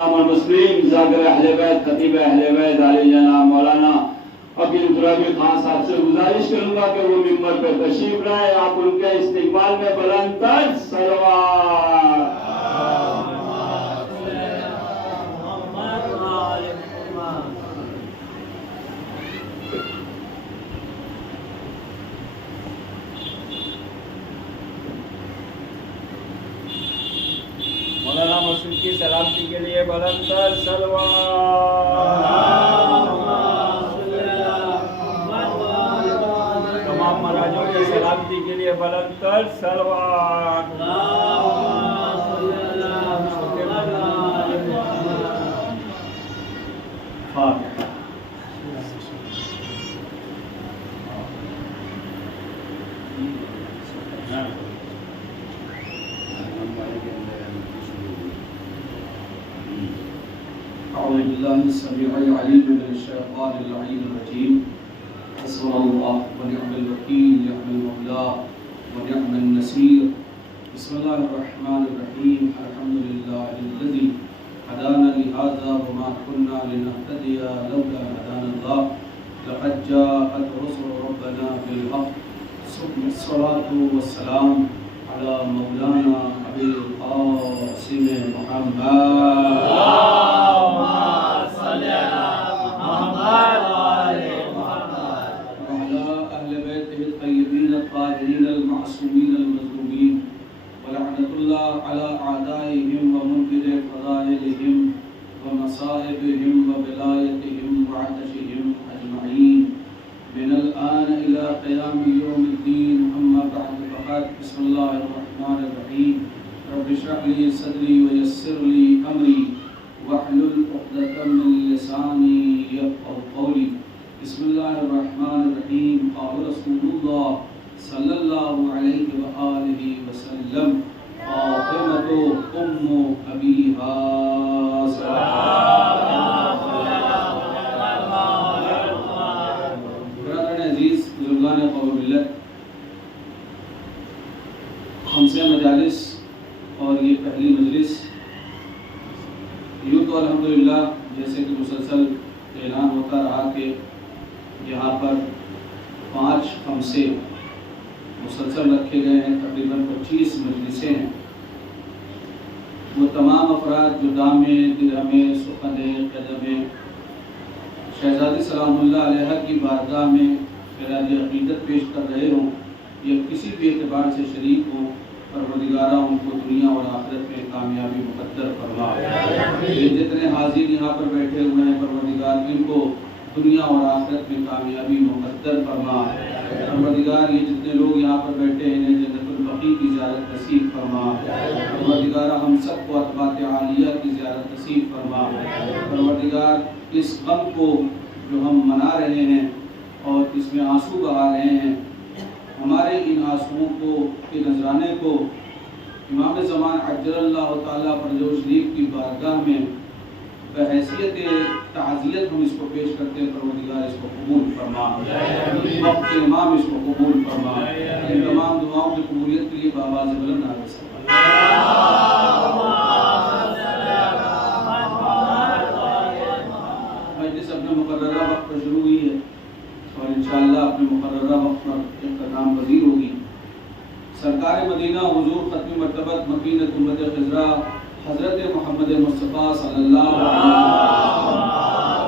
मुस्लिम जाकर अहले बैत खतीब अहले बैत आली जनाब मौलाना अकील तुराबी खान साहब से गुजारिश करूंगा कि वो मिंबर पर तशरीफ लाए। आप उनके इस्तिकबाल में बुलंद तर्ज सलवात। मौलाना मौसूद की सलामती के लिए बुलंद तर्ज सलवात। तमाम महाराजों की सलामती के लिए बुलंद तर्ज सलवात। बिस्मिल्लाहिर्रहमानिर्रहीम अल्हम्दुलिल्लाहिल्लज़ी हदाना लिहाज़ा वमा कुन्ना लिनहतदिया लौला हदानल्लाह लक़द जाअत रुसुलु रब्बना बिल हक़्क़ सल्लल्लाहु वस्सलाम अला मौलाना अबुल क़ासिम मुहम्मद अला आदाइहिम व मुनकिर फ़ज़ाइलिहिम व मसाइबिहिम व विलायतिहिम व अतशिहिम अजमईन मिनल आन इला क़याम यौमिद्दीन अम्मा बअद फ़क़द बिस्मिल्लाहिर्रहमानिर्रहीम रब्बि इश्रह ली सदरी व यस्सिर ली अमरी वहलुल उक़दतम मिन लिसानी यफ़क़हू क़ौली बिस्मिल्लाहिर्रहमानिर्रहीम क़ाल रसूलुल्लाह सल्लल्लाहु अलैहि व आलिहि वसल्लम फातिमतु उम्मु अबीहा ब्रदर अजीज बुजुर्गान क़ौम मिल्लत हमसे मजालिस और ये पहली मजलिस यूँ तो अल्हम्दुलिल्लाह जैसे कि मुसलसल ऐलान होता रहा कि यहाँ पर 5 खमसे मुसलसल रखे गए हैं, तकरीबन 25 मजलिसें हैं। वो तमाम अफराद जो दामे दिरहमे सुखदे कदमे शहजादी सलामुल्लाह अलैहा की बारगाह में खिराज अक़ीदत पेश कर रहे हों या किसी भी एतबार से शरीक हों, परवरदिगारा उनको दुनिया और आखिरत में कामयाबी मुक़द्दर फरमा। ये जितने हाजिर यहाँ पर बैठे हुए हैं परवरदिगार इनको दुनिया और आखिरत में कामयाबी मुक़द्दर फरमा। परवरदिगार ये जितने लोग यहाँ पर बैठे हैं इन्हें जन्नतुल बक़ी की ज़ियारत नसीब फरमा। परवरदिगार हम सबको अतबात आलिया की ज़ियारत नसीब फरमा। परवरदिगार इस गम को जो हम मना रहे हैं और इसमें आंसू बहा रहे हैं, हमारे इन आंसुओं को के नजराने को इमाम ज़मान अज्जलल्लाहु ताला फरजहू शरीफ की बारगाह में बहैसियत ताज़ियत हम इसको पेश करते हैं। परवरदिगार इसको कबूल फरमा, वक्त के इमाम इसको कबूल फरमा। इन तमाम दुआओं की कबूलियत के लिए बाबा से बुलंद आवाज़ से मजलिस अपने मुकर्ररा वक्त पर शुरू हुई है और इंशाअल्लाह अपने मुकर्ररा वक्त पर इख्तिताम पज़ीर होगी। सरकार मदीना हुजूर ख़त्म मरतबत मकीनत उम्मत ख़िज़रा हज़रत मोहम्मद मुस्तफ़ा सल्लल्लाहु अलैहि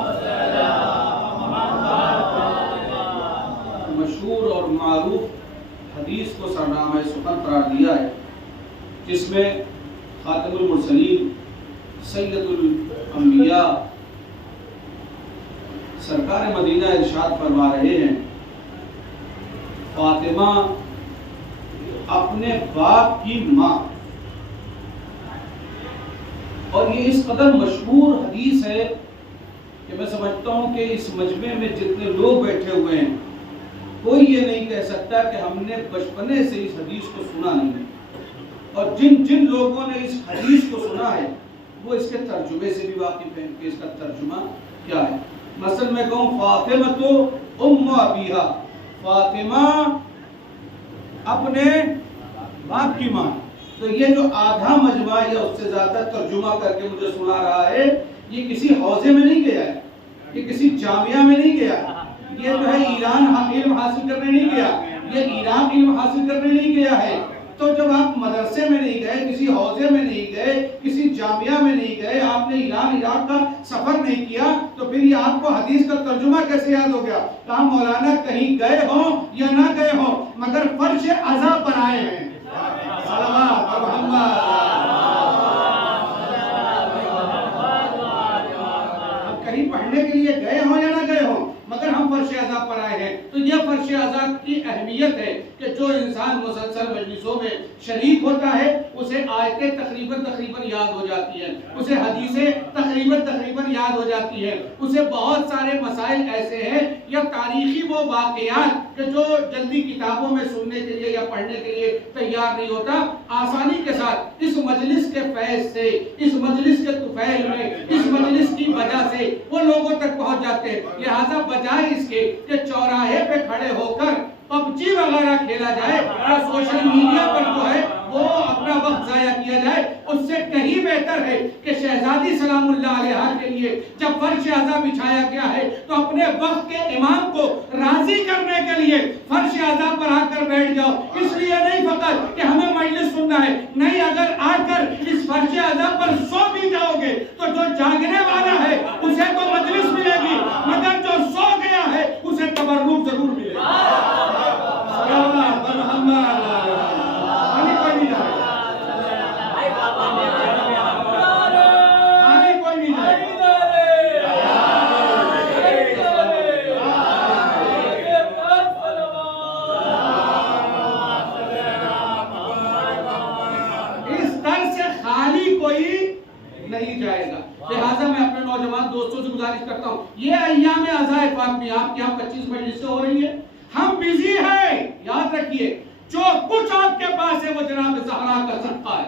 वसल्लम मशहूर और मारूफ हदीस को सरनामा सुखन करार दिया है, जिसमें खातिमुल मुरसलीन सैयदुल अंबिया सरकार मदीना इरशाद फरमा रहे हैं, फातिमा अपने बाप की माँ। और ये इस कदर मशहूर हदीस है कि मैं समझता हूँ कि इस मजमे में जितने लोग बैठे हुए हैं कोई ये नहीं कह सकता कि हमने बचपने से इस हदीस को सुना नहीं है। और जिन जिन लोगों ने इस हदीस को सुना है वो इसके तर्जुमे से भी वाकिफ हैं कि इसका तर्जुमा क्या है। मसल मैं कहूँ फातिमा तो उम्मु अबीहा, फातिमा अपने बाप की माँ। तो ये जो आधा मजमा या उससे ज्यादा तर्जुमा करके मुझे सुना रहा है, ये किसी हौजे में नहीं गया है, ये किसी जामिया में नहीं गया, ये जो है ईरान इल्म हासिल करने नहीं गया, ये ईरान इल्म हासिल करने नहीं गया है। तो जब आप मदरसे में नहीं गए, किसी हौजे में नहीं गए, किसी जामिया में नहीं गए, आपने ईरान इराक का सफर नहीं किया, तो फिर ये आपको हदीस का तर्जुमा कैसे याद हो गया? कहा मौलाना कहीं गए हो या ना गए हो मगर फर्श अज़ा पर आए हैं। सलावत और मोहम्मद। अब कहीं पढ़ने के लिए गए हो या ना गए हो मगर हम फर्श अज़ा पर आए हैं। तो यह फर्श अज़ा की अहमियत है कि जो इंसान मुसलसल मजलिसों में शरीक होता है उसे आयतें तकरीबन याद हो जाती हैं, उसे हदीसें तकरीबन याद हो जाती है, उसे बहुत सारे मसाइल ऐसे हैं या तारीखी वो वाक़यात कि जो जल्दी किताबों में सुनने के लिए या पढ़ने के लिए तैयार नहीं होता, आसानी के साथ इस मजलिस के फैज़ से, इस मजलिस के तुफैल में, इस मजलिस की वजह से वो लोगों तक पहुंच जाते हैं। लिहाजा बजाय इसके कि चौराहे पे खड़े होकर पबजी वगैरह खेला जाए या सोशल मीडिया पर जो है वो अपना वक्त जाया किया जाए, उससे कहीं बेहतर है कि शहजादी सलामुल्लाह अलैहा के लिए जब फर्श अज़ा बिछाया गया है तो अपने वक्त के इमाम को राजी करने के लिए फर्श अज़ा पर आकर बैठ जाओ। इसलिए नहीं फकत कि हमें मजलिस सुनना है, नहीं, अगर आकर इस फर्श अज़ा पर सो भी जाओगे तो जो जागने वाला है उसे तो मजलिस मिलेगी मगर जो सो गया है उसे तबर्रुक जरूर मिलेगा। नहीं जाएगा। लिहाजा मैं अपने नौजवान दोस्तों से गुजारिश करता हूँ, ये अय्याम अज़ाए फातिमी आपके यहाँ 25 मजलिसें हो रही है, हम बिजी हैं, याद रखिए जो कुछ आपके पास है वो जनाब ज़हरा का सदका है।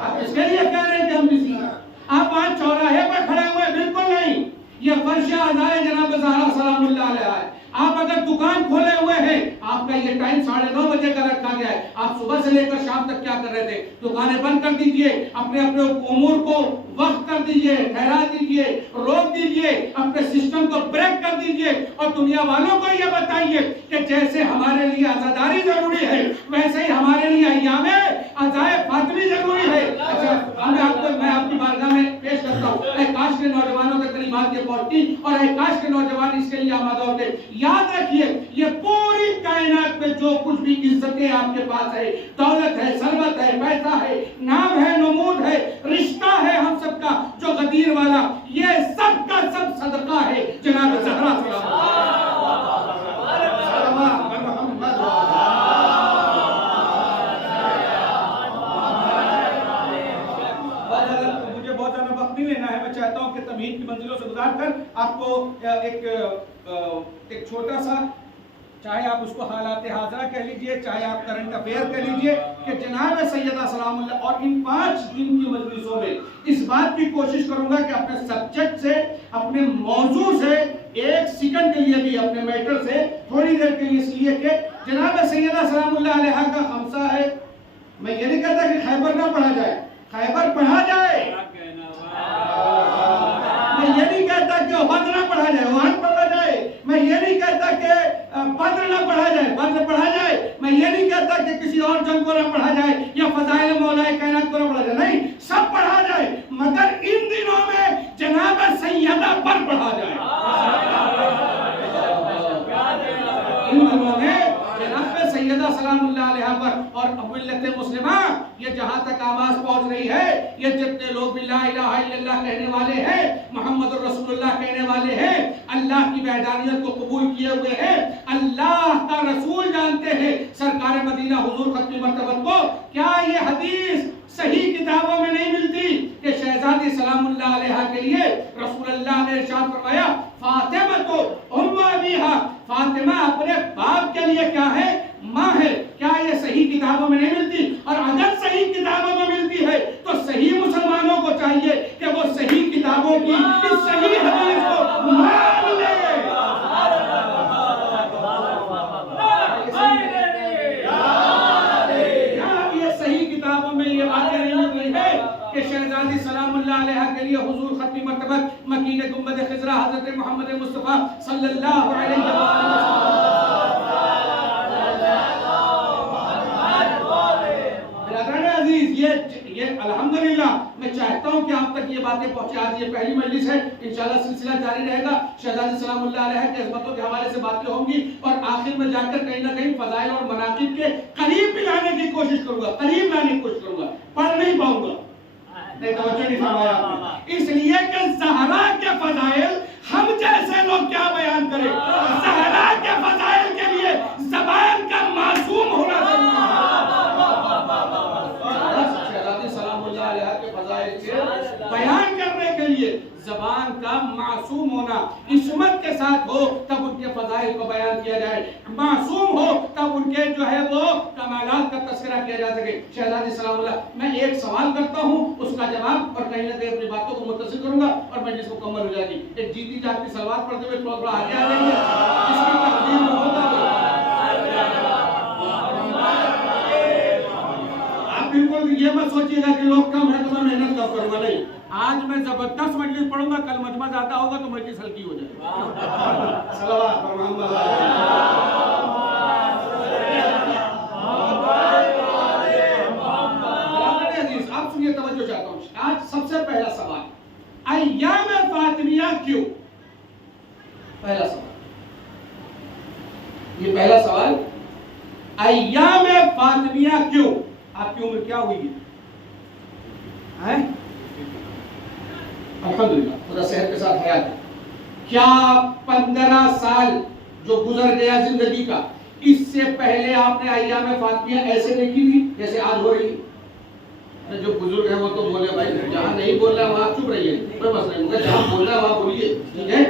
आप इसके लिए कह रहे हैं कि हम बिजी हैं? आप वहां चौराहे पर खड़े हुए? बिल्कुल नहीं, ये फर्श अज़ाए जनाब ज़हरा सलामुल्लाह अलैहा है। आप अगर दुकान खोले हुए हैं, आपका ये टाइम 9:30 बजे का रखा गया है, आप सुबह से लेकर शाम तक क्या कर रहे थे? दुकानें बंद कर दीजिए, अपने उमूर को वक्त कर दीजिए, ठहरा दीजिए, रोक दीजिए, अपने सिस्टम को ब्रेक कर दीजिए और दुनिया वालों को ये बताइए कि जैसे हमारे लिए आजादारी जरूरी है वैसे ही हमारे लिए अय्याम अज़ाए फातिमी जरूरी है। अच्छा, मैं आपकी बारगाह में पेश करता हूँ, काश के नौजवानों तक मेरी बात ये पहुंचती और काश के नौजवान इसके लिए आमादा होते। याद रखिए ये पूरी कायनात में जो कुछ भी इज्जतें आपके पास है, दौलत है, सरबत है, पैसा है, नाम है, नमूद है, रिश्ता है हम सबका जो गदीर वाला, ये सब का सब सदका है जनाब ज़हरा तमहीद की मंजिलों से गुजार कर आपको एक छोटा सा, चाहे आप उसको हालात हाजरा कह लीजिए, चाहे आप करंट अफेयर कह लीजिए, कि जनाब सैयदा सलामुल्लाह और इन 5 दिन की मजलिसों में इस बात की कोशिश करूंगा कि अपने सब्जेक्ट से, अपने मौजू से 1 सेकंड के लिए भी, अपने मैटर से थोड़ी देर के लिए, इसलिए कि जनाब सैयदा सलामुल्लाह अलैहा का खमसा है। मैं ये नहीं कहता कि खैबर ना पढ़ा जाए, खैबर पढ़ा जाए, मैं ये नहीं कहता कि उहद ना पढ़ा जाए, उहद पढ़ा जाए, मैं ये नहीं कहता कि बद्र ना पढ़ा जाए, बद्र पढ़ा जाए, मैं ये नहीं कहता कि किसी और जंग को ना पढ़ा जाए या फज़ाइल मौलाए कायनात को ना पढ़ा जाए, नहीं, सब पढ़ा जाए मगर इन दिनों में जनाब सैयदा पर पढ़ा जाए। इन दिनों में जनाब सैयदा सलामुल्लाह अलैहा पर और मिल्लत मुस्लिमा ये जहां तक आवाज पहुंच रही है, ये जितने लोग ला इलाहा इल्लल्लाह कहने वाले हैं, मोहम्मद रसूलुल्लाह कहने वाले हैं, अल्लाह की वहदानियत को कबूल किए हुए हैं, अल्लाह का रसूल जानते हैं, सरकार मदीना हुजूर खत्मी मर्तबत को, क्या ये हदीस सही किताबों में नहीं मिलती कि शहजादी सलामुल्लाह अलैहा के लिए रसूलुल्लाह ने इरशाद फरमाया, फातिमा तो उम्म अबीहा, फातिमा अपने बाप के लिए क्या है? माँ है। क्या ये सही किताबों में नहीं मिलती? और अगर सही किताबों में मिलती है तो सही मुसलमानों को चाहिए कि वो सही किताबों की इस सही हदीस को मान ले। ये अलैहा के लिए हुजूर खत्मी मर्तबत मकीन गुंबद खिजरा हजरत मोहम्मद मुस्तफा सल्लल्लाहु अलैहि वसल्लम। ये अल्हम्दुलिल्लाह मैं चाहता हूं कि आप तक ये बातें पहुंचे। आज ये पहली मजलिस है, इंशाल्लाह सिलसिला जारी रहेगा। शहजादी सलामुल्लाह अलैहा के अज़मतों के हवाले से बातें होंगी और आखिर में जाकर कहीं ना कहीं फजाइल और मनाकिब के करीब भी लाने की कोशिश करूंगा, करीब लाने की कोशिश करूंगा, पढ़ नहीं पाऊंगा, नहीं तवज्जो नहीं फरमाया आपने, इसलिए कि ज़हरा के फजाइल हम जैसे लोग क्या बयान करें। ज़हरा के फजाइल के लिए ज़बान का मासूम होना जरूरी है। बयान करने के लिए जबान का मासूम होना, इस्मत के साथ हो तब उनके फजाइल को बयान किया जाए, मासूम हो तब उनके जो है वो कमालात का तस्करा किया जा सके। शहजादी सलामुल्लाह, मैं एक सवाल करता हूँ, उसका जवाब और कहीं ना कहीं अपनी बातों को मुत्तसिल करूंगा और मजलिस को मुकम्मल हो जाएगी। एक जीती जागती सलवात पढ़ते हुए थोड़ा आगे आ जाएंगे, इसकी तकदीर में होगा बिल्कुल ये मत सोचिएगा कि लोग कम है तो मैं मेहनत कब करूंगा, नहीं। आज मैं जबरदस्त मजलिस पढ़ूंगा, कल मजमा ज्यादा होगा तो मजलिस हल्की हो जाएगी। आप सुनिए, तवज्जो चाहता हूँ। आज सबसे पहला सवाल, अय्याम फातिमिया क्यों? पहला सवाल, ये पहला सवाल, अय्याम फातिमिया क्यों? आपकी उम्र क्या हुई है? अल्हम्दुलिल्लाह, खुदा सेहत के साथ हयात है। क्या 15 साल जो गुजर गया जिंदगी का, इससे पहले आपने अय्याम फातिमिया ऐसे देखी थी जैसे आज हो रही है? जो बुजुर्ग है वो तो बोले भाई, जहां नहीं बोल रहा वहां चुप रहिए, कोई मसला नहीं, जहां बोल रहा वहां बोलिए, ठीक है?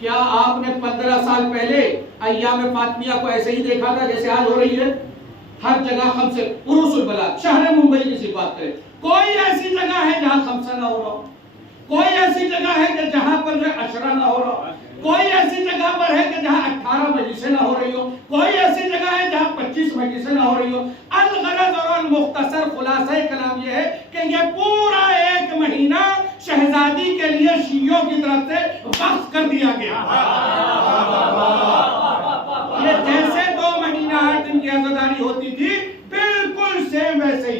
क्या आपने 15 साल पहले अय्याम फातिमिया को ऐसे ही देखा था जैसे आज हो रही है? हर जगह खमसे उरुसुल बलाद, शहर मुंबई की सी बात करें, कोई ऐसी जगह है जहां खमसा ना हो रहा, कोई ऐसी जगह है कि जहां पर जो अशरा ना हो रहा, कोई ऐसी जगह पर है कि जहां 18 मजलिसें ना हो रही हो, कोई ऐसी जगह है जहां 25 मजलिसें ना हो रही हो। अल-गरज़ और अल-मुख्तसर खुलासा कलाम ये है कि ये पूरा एक महीना शहजादी के लिए शियों की तरफ से वक्फ कर दिया गया। ये जैसे 2 महीना 8 दिन की आज़ादारी होती थी, बिल्कुल सेम वैसे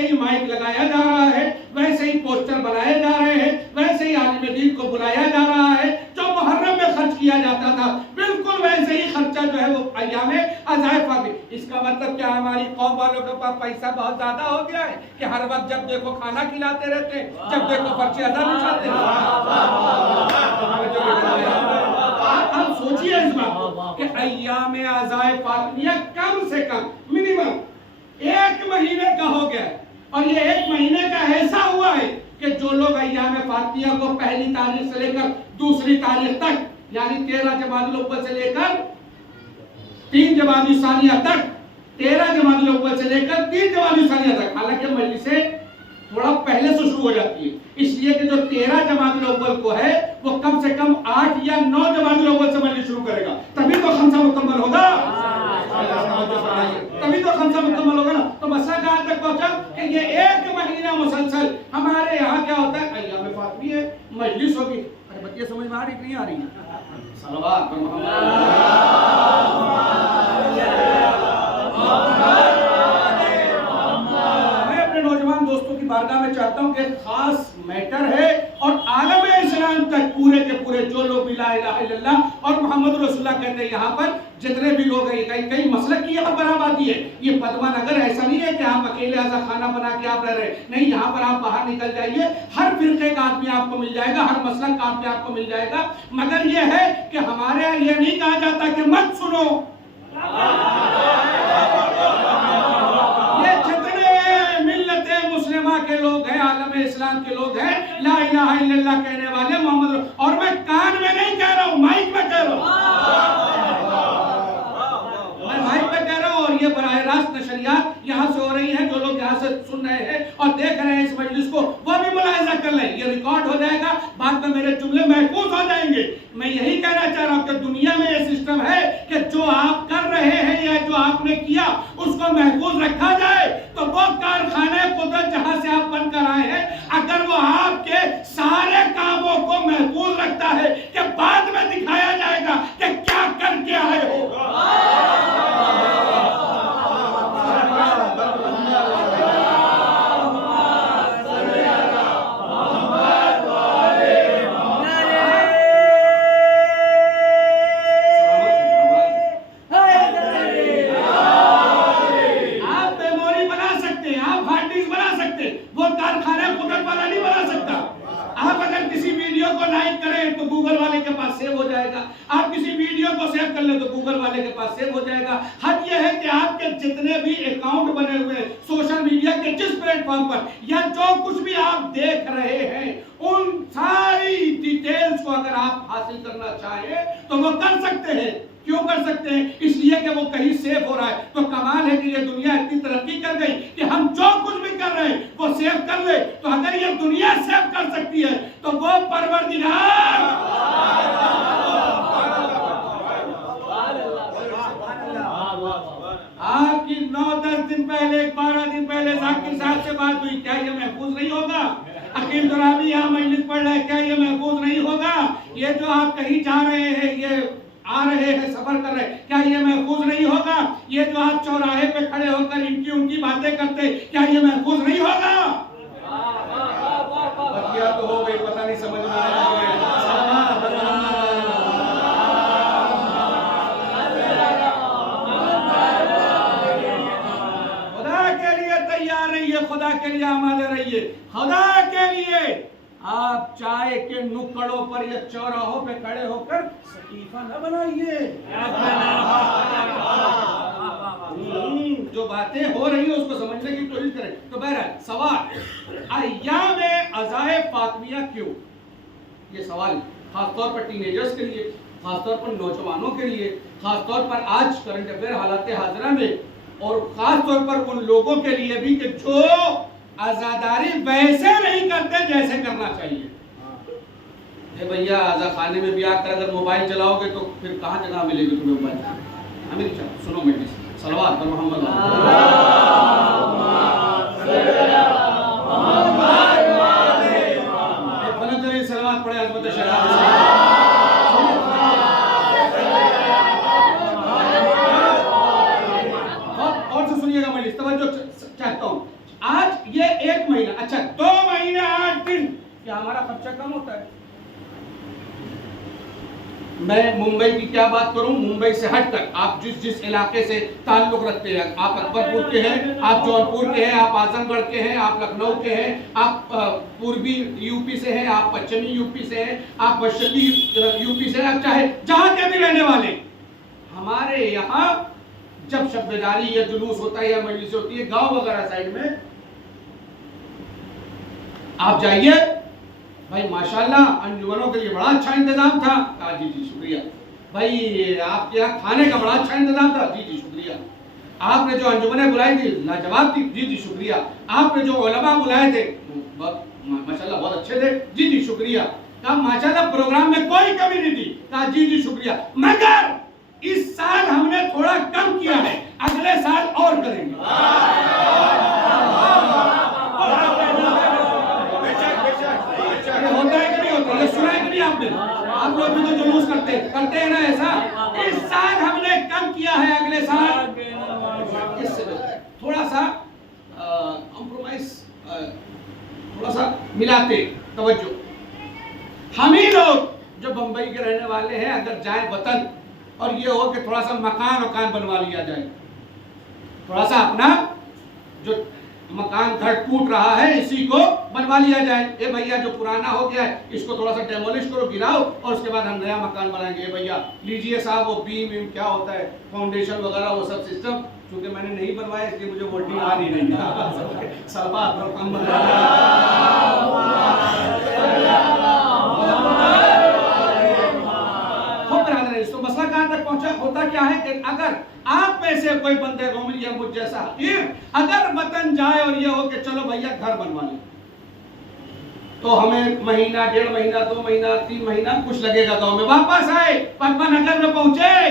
ही माइक लगाया जा रहा है, वैसे ही पोस्टर बनाए जा रहे हैं, वैसे ही आलिम दीन को बुलाया जा रहा है। जो मुहर्रम में खर्च किया जाता था, बिल्कुल वैसे ही खर्चा जो है वो अय्यामे अज़ाइफा में। इसका मतलब क्या, हमारी कौम वालों के पास पैसा बहुत ज्यादा हो गया है कि हर वक्त जब देखो खाना खिलाते रहते हैं, जब देखो पर्चे अदा बिछाते हैं? अब सोचिए इस बात कि अय्यामे अज़ाए फातिमिया कम से कम मिनिमम 1 महीने का हो गया, और ये 1 महीने का ऐसा हुआ है कि जो लोग अय्यामे फातिमिया को पहली तारीख से लेकर दूसरी तारीख तक, यानी 13 जमादुल अव्वल से लेकर 3 जमादुल सानिया तक, 13 जमादुल अव्वल से लेकर 3 जमादुल सानिया तक, हालांकि मजलिसें थोड़ा पहले से शुरू हो जाती है, इसलिए कि जो 13 जमादुल अव्वल को है वो कम से कम 8 या 9 जमादुल अव्वल से मजलिस शुरू करेगा, तभी तो खमसा मुकम्मल होगा, तभी तो खमसा मुकम्मल होगा ना। तो मसला कहां तक पहुंचा कि ये 1 महीना मुसलसल हमारे यहाँ क्या होता है, अय्याम फातिमिया है, मजलिस होगी। अरे बच्चे समझ में आ रही नहीं आ रही? सलवात पर नौजवान दोस्तों की बारगाह में चाहता हूं कि खास मैटर है और आलम इस्लाम तक पूरे के पूरे जो लोग ला इलाहा इल्लल्लाह और मोहम्मद रसूलुल्लाह कहते हैं, यहाँ पर जितने भी लोग हैं, कई मसलक की यहाँ पर आबादी है। ये पद्मा नगर ऐसा नहीं है कि आप अकेले ऐसा खाना बना के आप रह रहे, नहीं, यहाँ पर आप बाहर निकल जाइए, हर फिरके का आदमी आपको मिल जाएगा, हर मसलक का आदमी आपको मिल जाएगा। मगर ये है कि हमारे यहाँ ये नहीं कहा जाता कि मत सुनो, के लोग हैं, आलम इस्लाम के लोग हैं, ला इलाहा इल्लल्लाह कहने वाले मोहम्मद, और मैं कान में नहीं कह रहा हूं, माइक में कह रहा हूं, मैं माइक में कह रहा हूं। और ये बराह रास्त नशरियात यहाँ से हो रही है, जो लोग यहाँ से सुन रहे हैं और देख रहे हैं इस मजलिस को, वो भी मुलाहिजा कर लें, ये रिकॉर्ड हो जाएगा, बाद में मेरे जुमले महफूज हो जाएंगे। मैं यही कहना चाह रहा हूं कि दुनिया में ये सिस्टम है कि जो आप कर रहे हैं या जो आपने किया उसको महफूज रखा जाए, तो वो कारखाने कुदरत जहां से आप बनकर आए हैं, अगर वो आपके तो गूगल वाले के पास सेव हो जाएगा, आप किसी वीडियो को सेव कर ले तो गूगल वाले के पास सेव हो जाएगा। हद यह है कि आपके जितने भी अकाउंट बने हुए सोशल मीडिया के जिस प्लेटफॉर्म पर या जो कुछ भी आप देख रहे हैं, उन सारी डिटेल्स को अगर आप हासिल करना चाहें तो वो कर सकते हैं। क्यों कर सकते हैं? इसलिए कि वो कहीं सेव हो रहा है। तो कमाल है कि ये दुनिया इतनी तरक्की कर गई कि हम जो कुछ भी कर रहे हैं वो सेव कर ले। तो अगर ये दुनिया सेव कर सकती है तो वो परवरदिगार आपकी 9-10 दिन पहले 12 दिन पहले जाकिर साहब से बात हुई, क्या ये महफूज नहीं होगा? अकील दुराबी यहाँ मजलिस पढ़ रहा है, क्या ये महफूज नहीं होगा? ये जो आप कहीं जा रहे हैं, ये आ रहे हैं, सफर कर रहे हैं, क्या ये महफूज नहीं होगा? ये जो आप चौराहे पे खड़े होकर इनकी उनकी बातें करते, क्या ये महफूज नहीं होगा? बतिया तो हो गई, पता नहीं समझ में आया। खुदा के लिए तैयार रहिए, खुदा के लिए आमादे रहिए। खुदा के लिए आप चाय के नुक्कड़ों पर या चौराहों पे खड़े होकर सकीफा न बनाइए। जो बातें हो रही है उसको समझने की कोशिश करें। तो बहरहाल सवाल, अय्याम अज़ाए फातिमिया क्यों? ये सवाल खासतौर पर टीनेजर्स के लिए, खासतौर पर नौजवानों के लिए, खासतौर पर आज करंट अफेयर हालात हाजिरा में, और खासतौर पर उन लोगों के लिए भी कि जो आजादारी वैसे नहीं करते जैसे करना चाहिए। भैया आजा खाने में भी आकर अगर मोबाइल चलाओगे तो फिर कहाँ जगह मिलेगी तुम्हें मोबाइल? हमें सुनो मेरी सलवात पर मोहम्मद सलवात पढ़े अज़मत शहर। और से सुनिएगा, मैं तवज्जो चाहता हूँ। आज ये 1 महीना, अच्छा 2 महीने 8 दिन, क्या हमारा खर्चा कम होता है? मैं मुंबई की क्या बात करूं, मुंबई से हटकर आप जिस इलाके से ताल्लुक रखते हैं, आप अकबरपुर के हैं, आप जौनपुर के हैं, आप आजमगढ़ के हैं, आप लखनऊ के हैं, आप पूर्वी यूपी से हैं, आप पश्चिमी यूपी से हैं, आप मशरकी यूपी से हैं, आप चाहे जहां के भी रहने वाले, हमारे यहाँ जब शब्बेदारी या जुलूस होता है या मजलिस होती है गांव वगैरह साइड में, आप जाइए भाई माशाल्लाह अंजुमनों के लिए बड़ा अच्छा इंतजाम था। कहा जी जी शुक्रिया। भाई आपके यहाँ खाने का बड़ा अच्छा इंतजाम था। जी जी शुक्रिया। आपने जो अंजुमनें बुलाई थी लाजवाब थी। जी जी शुक्रिया। आपने जो उलमा बुलाए थे माशाल्लाह बहुत अच्छे थे। जी जी शुक्रिया। कहा माशाल्लाह प्रोग्राम में कोई कमी नहीं थी। कहा जी जी शुक्रिया, मगर इस साल हमने थोड़ा कम किया है, अगले साल और करेंगे। होता है कि नहीं होता? ये सुना है कि नहीं आपने? आप लोग भी तो जुलूस करते हैं ना ऐसा। इस साल हमने कम किया है, अगले साल थोड़ा सा कॉम्प्रोमाइज, थोड़ा सा मिलाते। तवज्जो, हम ही लोग जो बंबई के रहने वाले हैं अगर जाए वतन और ये हो कि थोड़ा सा मकान बनवा लिया जाए, थोड़ा सा अपना जो मकान घर टूट रहा है इसी को बनवा लिया जाए। ए भैया जो पुराना हो गया है इसको थोड़ा सा डेमोलिश करो, गिराओ और उसके बाद हम नया मकान बनाएंगे। भैया लीजिए साहब वो बीम क्या होता है, फाउंडेशन वगैरह वो सब सिस्टम, क्योंकि मैंने नहीं बनवाया इसलिए मुझे वोटिंग आ नहीं रही। सलवात पर तो मसला कहां तक पहुंचा? होता क्या है कि अगर आप में से कोई बंदे कौमी या मुझ जैसा हकीर अगर वतन जाए और ये हो कि चलो भैया घर बनवा ले, तो हमें महीना, 1.5 महीना, 2 महीना, 3 महीना कुछ लगेगा गांव में। वापस आए पद्मा नगर में पहुंचे,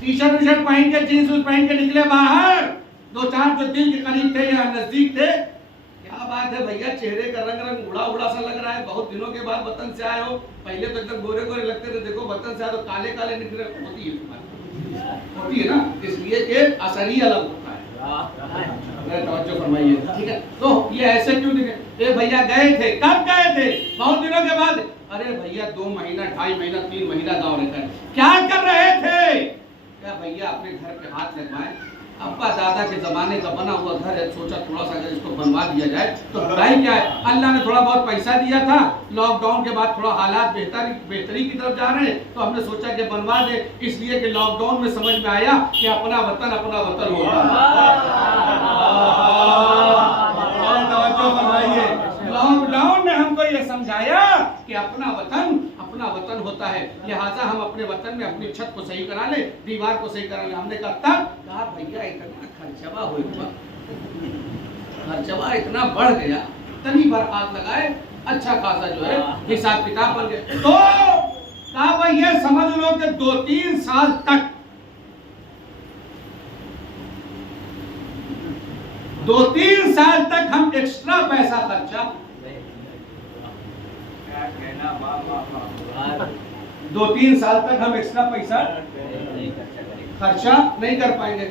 टी शर्ट पहन के, जींस पहन के निकले बाहर, 2-4 जो दिल के करीब थे या नजदीक थे, क्या बात है भैया, चेहरे का रंग उड़ा सा लग रहा है, बहुत दिनों के बाद वतन से आए हो, पहले तो एकदम गोरे गोरे लगते थे, देखो वतन से आए तो काले काले निकले। होती है ना, इसलिए के असर ही अलग होता है। तवज्जो फरमाइए, ठीक है? तो ये ऐसे क्यों दिखे? भैया गए थे, कब गए थे? बहुत दिनों के बाद। अरे भैया 2 महीना, 2.5 महीना, 3 महीना गाँव रहता है। क्या कर रहे थे? क्या भैया अपने घर पे हाथ लगवाए, अब्बा दादा के जमाने का बना हुआ घर है, सोचा थोड़ा सा अगर इसको बनवा दिया जाए तो बुराई क्या है। अल्लाह ने थोड़ा बहुत पैसा दिया था, लॉकडाउन के बाद थोड़ा हालात बेहतरी की तरफ जा रहे हैं, तो हमने सोचा कि बनवा दे, इसलिए कि लॉकडाउन में समझ में आया कि अपना वतन होता है। लॉकडाउन ने हमको ये समझाया कि अपना वतन होता है, लिहाजा हम अपने वतन में अपनी छत को सही करा ले, दीवार को सही करा ले। हमने कहा भैया इतना खर्चवा इतना बढ़ गया, तनी भर हाथ लगाए अच्छा खासा जो है हिसाब किताब बन गए। तो कहा भाई ये समझ लो कि 2-3 साल तक 2-3 साल तक हम एक्स्ट्रा पैसा खर्चा 2-3 साल तक हम एक्स्ट्रा पैसा खर्चा नहीं कर पाएंगे।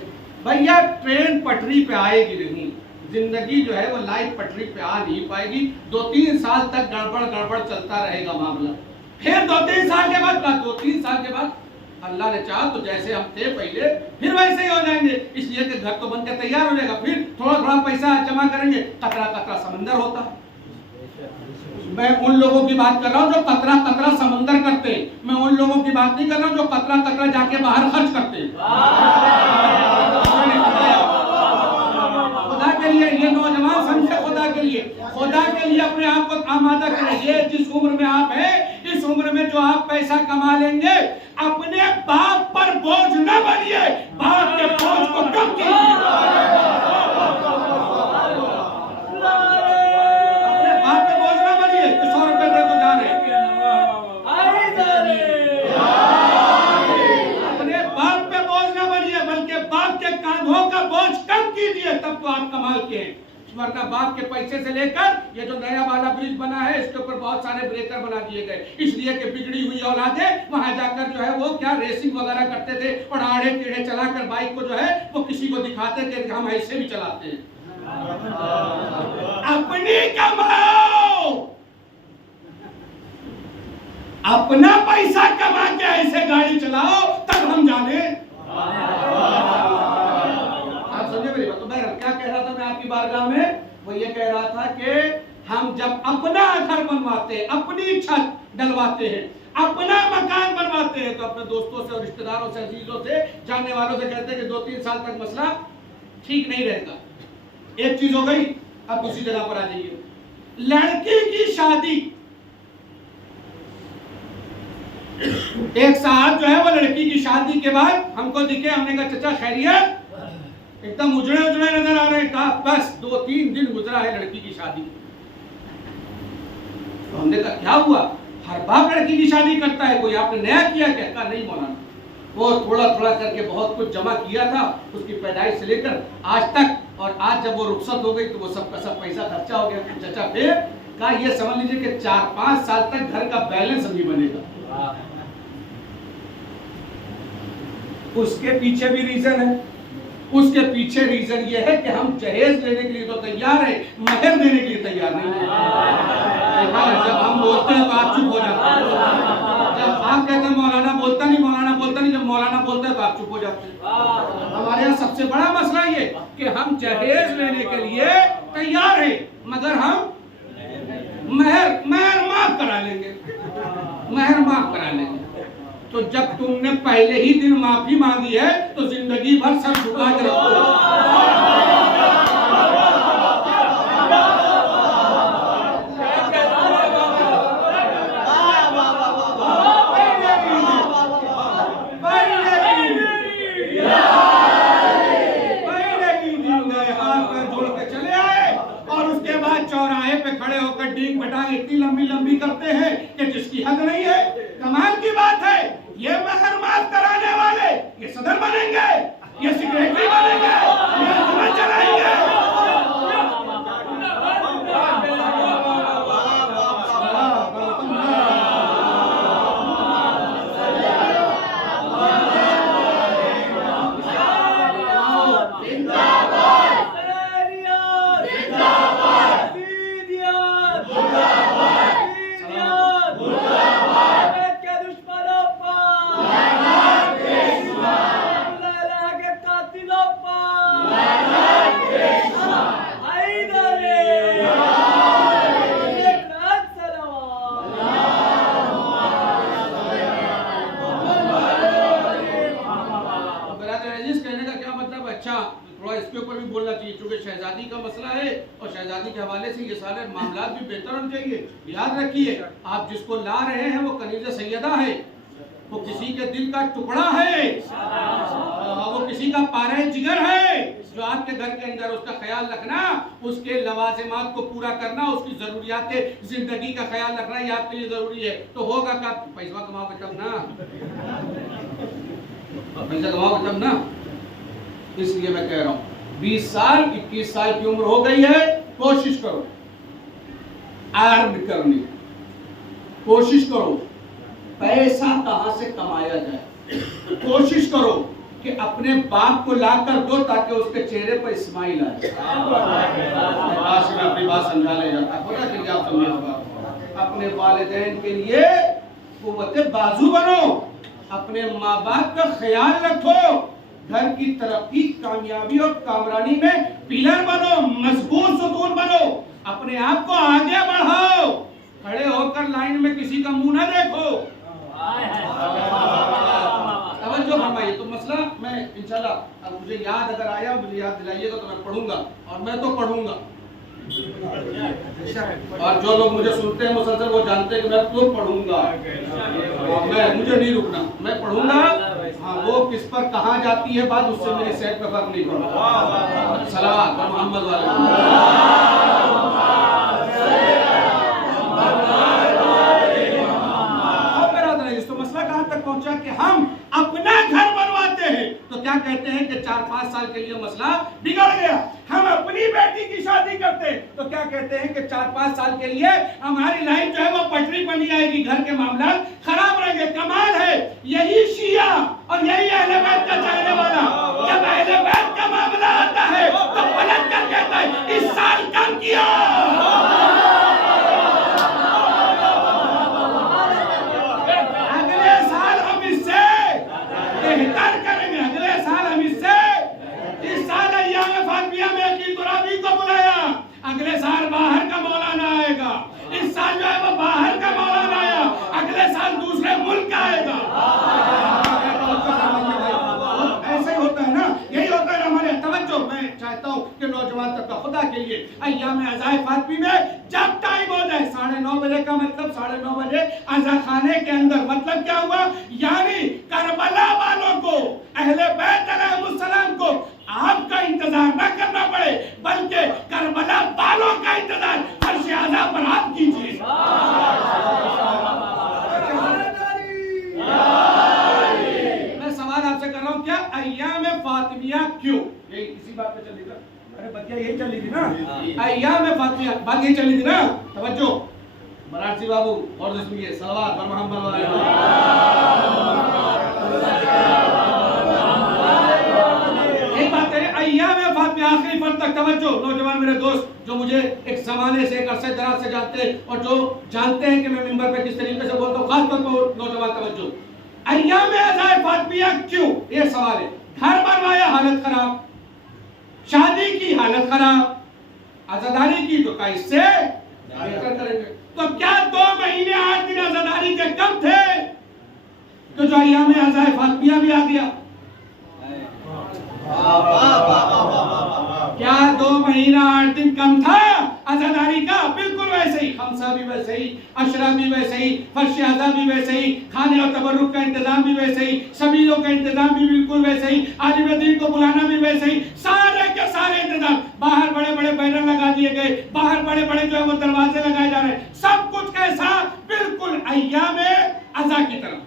भैया ट्रेन पटरी पे आएगी नहीं, जिंदगी जो है वो लाइफ पटरी पे आ नहीं पाएगी। 2-3 साल तक गड़बड़ चलता रहेगा मामला। फिर 2-3 साल के बाद अल्लाह ने चाहा तो जैसे हम थे पहले फिर वैसे ही हो जाएंगे, इसलिए कि घर तो बनकर तैयार हो जाएगा। फिर थोड़ा पैसा जमा करेंगे, कतरा समंदर होता है। मैं उन लोगों की बात कर रहा हूँ जो कतरा समंदर करते हैं, मैं उन लोगों की बात नहीं कर रहा हूँ जो कतरा जाके बाहर खर्च करते हैं। खुदा के लिए ये नौजवान समझे, खुदा के लिए अपने आप को आमादा करें। ये जिस उम्र में आप हैं, इस उम्र में जो आप पैसा कमा लेंगे, अपने बाप पर बोझ न बनिए, बाप के बोझ को कम कीजिए। अपने बाप पे बोझ न बनिए, 100 रुपए दे तो जा रहे, अपने बाप पे बोझ न बनिए, बल्कि बाप के कांधों का बोझ कम कीजिए, तब तो आप कमाल के हैं। वरना बाप के पैसे से लेकर ये जो नया वाला ब्रिज बना है, इसके ऊपर बहुत सारे ब्रेकर बना दिए गए, इसलिए कि बिगड़ी हुई औलादें वहां जाकर जो है वो क्या रेसिंग वगैरह करते थे और आड़े टेढ़े चलाकर बाइक को जो है वो किसी को दिखाते थे कि हम ऐसे भी चलाते हैं। अपनी कमाओ, अपना पैसा कमा के ऐसे गाड़ी चलाओ, तब हम जाने। मेरी बात तो मैं क्या कह रहा था, मैं आपकी बारगाह में वो ये कह रहा था कि हम जब अपना घर बनवाते हैं, अपनी छत डलवाते हैं, अपना मकान बनवाते हैं, तो अपने दोस्तों से और रिश्तेदारों से, अजीजों से, जानने वालों से कहते हैं कि 2-3 साल तक मसला ठीक नहीं रहेगा। एक चीज हो गई, अब दूसरी जगह पर आ जाइए। लड़की की शादी, एक साहब जो है वो लड़की की शादी के बाद हमको दिखे, हमने कहा चाचा खैरियत, एकदम उजड़े नजर आ रहे हैं। कहा बस 2-3 दिन गुजरा है लड़की की शादी। तो हमने कहा क्या हुआ, हर बाप लड़की की शादी करता है, कोई आपने नया किया क्या? कहा नहीं मौलाना, वो थोड़ा करके बहुत कुछ जमा किया था, उसकी पैदाइश से लेकर आज तक, और आज जब वो रुखसत हो गई तो वो सब का सब पैसा खर्चा हो गया। चाचा फिर? कहा ये समझ लीजिए कि 4-5 साल तक घर का बैलेंस नहीं बनेगा। उसके पीछे भी रीजन है, उसके पीछे रीजन ये है कि हम जहेज लेने के लिए तो तैयार है, महर देने के लिए तैयार नहीं है। जब हम बोलते हैं तो आप चुप हो जाते हैं, जब आप कहते हैं मौलाना बोलता नहीं, जब मौलाना बोलता है तो आप चुप हो जाते हैं। हमारे यहाँ सबसे बड़ा मसला ये कि हम जहेज लेने के लिए तैयार है, मगर हम महर माफ करा लेंगे, महर माफ करा लेंगे। तो जब तुमने पहले ही दिन माफी मांगी है तो जिंदगी भर सर झुका के रखो। चौराहे पे खड़े होकर डींग बटांग इतनी लंबी करते हैं कि जिसकी हद नहीं है। कमाल की बात है, ये महर माफ कराने वाले ये सदर बनेंगे, ये सेक्रेटरी बनेंगे, ये हुकूमत चलाएंगे। सारे मामला भी बेहतर होने चाहिए। याद रखिए, आप जिसको ला रहे हैं वो कनीज़ सैयदा है, वो किसी के दिल का टुकड़ा है, वो किसी का पारे जिगर है, जो आपके घर के अंदर उसका ख्याल रखना, उसके लवाजिमात को पूरा करना, उसकी जरूरियात जिंदगी का ख्याल रखना, ये आपके लिए जरूरी है। तो होगा का पैसा कमाओगे तब ना, पैसा कमाओगे तब ना। इसलिए मैं कह रहा हूँ 20 साल 21 साल की उम्र हो गई है, कोशिश करो अर्न करने, कोशिश करो पैसा कहां से कमाया जाए, कोशिश करो कि अपने बाप को ला कर दो ताकि उसके चेहरे पर इस्माइल आए। अपनी बात समझा ले जाता है, आप समझे। अपने वालिदैन के लिए कुव्वते बाजू बनो, अपने माँ बाप का ख्याल रखो, घर की तरक्की कामयाबी और कामरानी में पिलर बनो, मजबूत सुतून बनो, अपने आप को आगे बढ़ाओ, खड़े होकर लाइन में किसी का मुंह ना देखो। तवज्जो फरमाइए। तो मसला मैं इंशाल्लाह अब मुझे याद अगर आया, मुझे याद दिलाइएगा तो मैं पढ़ूंगा, और मैं तो पढ़ूंगा। और जो लोग मुझे सुनते हैं मुसलसल वो जानते हैं कि मैं तो पढ़ूंगा, मैं मुझे नहीं रुकना, मैं पढ़ूंगा। हाँ, वो किस पर कहाँ जाती है बात, उससे मेरी सेहत पे फर्क नहीं पड़ता। सलावत मोहम्मद वाले। तो मसला कहाँ तक पहुंचा कि हम अपना घर बनवाते हैं तो क्या कहते हैं कि 4-5 साल के लिए मसला बिगड़ गया। हम अपनी बेटी की शादी करते हैं तो क्या कहते हैं कि 4-5 साल के लिए हमारी लाइफ जो है वो पटरी बनी आएगी, घर के मामला खराब रहेंगे। कमाल है, यही शिया और यही अहले बैत का चाहने वाला जब अहले बैत का मामला आता है तो पलट कर कहता है इस साल कम किया, अगले साल हम इससे बेहतर करेंगे, अगले साल हम इससे, इस साल अय्याम फातिहा में अकील गुराबी को बुलाया, अगले साल बाहर का मौलाना आएगा, इस साल जो है वो बाहर का मौलाना आया, अगले साल दूसरे मुल्क का आएगा। ऐसे ही होता है ना, यही होता है हमारे। तवज्जो, मैं चाहता हूँ कि नौजवान तक का खुदा के लिए अय्याम अज़ाए फातिमी में जब टाइम हो जाए 9:30 बजे का मतलब 9:30 बजे अज़ा खाने के अंदर, मतलब क्या हुआ, यानी करबला वालों को, अहले बैत अलैहिमुस्सलाम को आपका इंतजार न करना पड़े, बल्कि करबला वालों का इंतजार अर्श आज़ा पर आप कीजिए। मैं सवाल आपसे कर रहा हूँ, क्या अय्याम फातिमिया क्यों, यही इसी बात पे चल रही था, अरे बच्चा यही चल रही थी ना, अय्याम फातिमिया बात यही चल रही थी ना। तवज्जो मराठी बाबू और सुनिए, सलावत बर मोहम्मद वाले। एक बात है, अय्याम फातिमिया आखिरी फर्द तक तवज्जो। नौजवान मेरे दोस्त जो मुझे एक ज़माने से, एक अरसे दराज से जानते हैं और जो जानते हैं कि मैं मिंबर पे किस तरीके से बोलता हूँ, खासतौर पर नौजवान तवज्जो, अय्याम अज़ाए फातिमिया क्यों, ये सवाल है। घर बनवाया हालत खराब, शादी की हालत खराब, आजादारी की तो का इससे बेहतर करेंगे। तो क्या 2 महीने 8 दिन आजादारी के कम थे तो जो अय्याम अज़ाए फातिमिया भी आ गया? क्या 2 महीना 8 दिन कम था आजादारी का? बिल्कुल वैसे ही, खमसा भी वैसे ही, अशरा भी वैसे ही, फर्श आज़ा भी वैसे ही, खाने और तबर्रुक का इंतजाम भी वैसे ही, सबीलों का इंतजाम भी बिल्कुल वैसे ही, आलिम दीन को बुलाना भी वैसे ही, सारे के सारे इंतजाम। बाहर बड़े बड़े बैनर लगा दिए गए, बाहर बड़े बड़े जो है वो दरवाजे लगाए जा रहे, सब कुछ कैसा, बिल्कुल अय्याम अज़ा की तरह,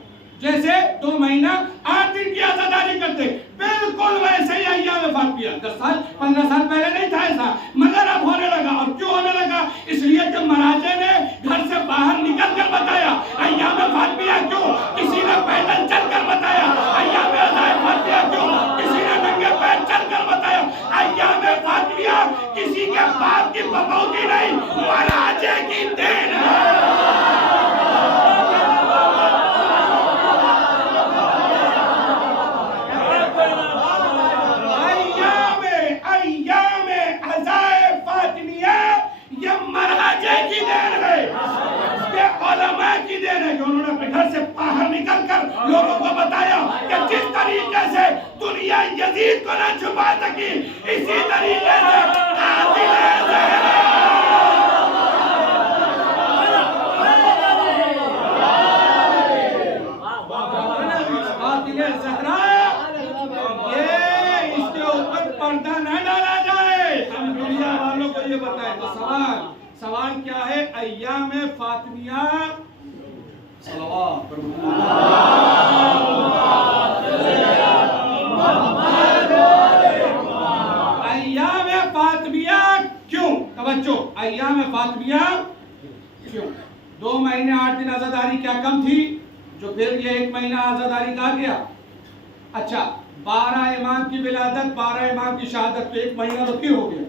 जैसे 2 महीना 8 दिन की आजादारी करते, बिल्कुल वैसे ही अय्याम फातिमिया। 10 साल 15 साल पहले नहीं था ऐसा, मगर अब होने लगा। और क्यों होने लगा? इसलिए कि महाराजे ने घर से बाहर निकल कर बताया अय्याम फातिमिया क्यों, किसी ने पैदल चल कर बताया अय्याम अज़ाए फातिमिया क्यों, किसी ने नंगे पैर चल कर बताया अय्याम फातिमिया किसी के बाप की बपौती नहीं, महाराजे की देन है। की देन है, उन्होंने अपने घर से बाहर निकलकर लोगों को बताया कि जिस तरीके से दुनिया यजीद को न छुपा सकी, इसी तरीके से कातिल महीना सलवात अय्याम फातिमिया क्यों? तवज्जो, अय्याम फातिमिया क्यों? 2 महीने 8 दिन आजादारी क्या कम थी जो फिर ये 1 महीना आजादारी कहा गया? अच्छा, 12 इमाम की विलादत, 12 इमाम की शहादत, तो 1 महीना तो फिर हो गया।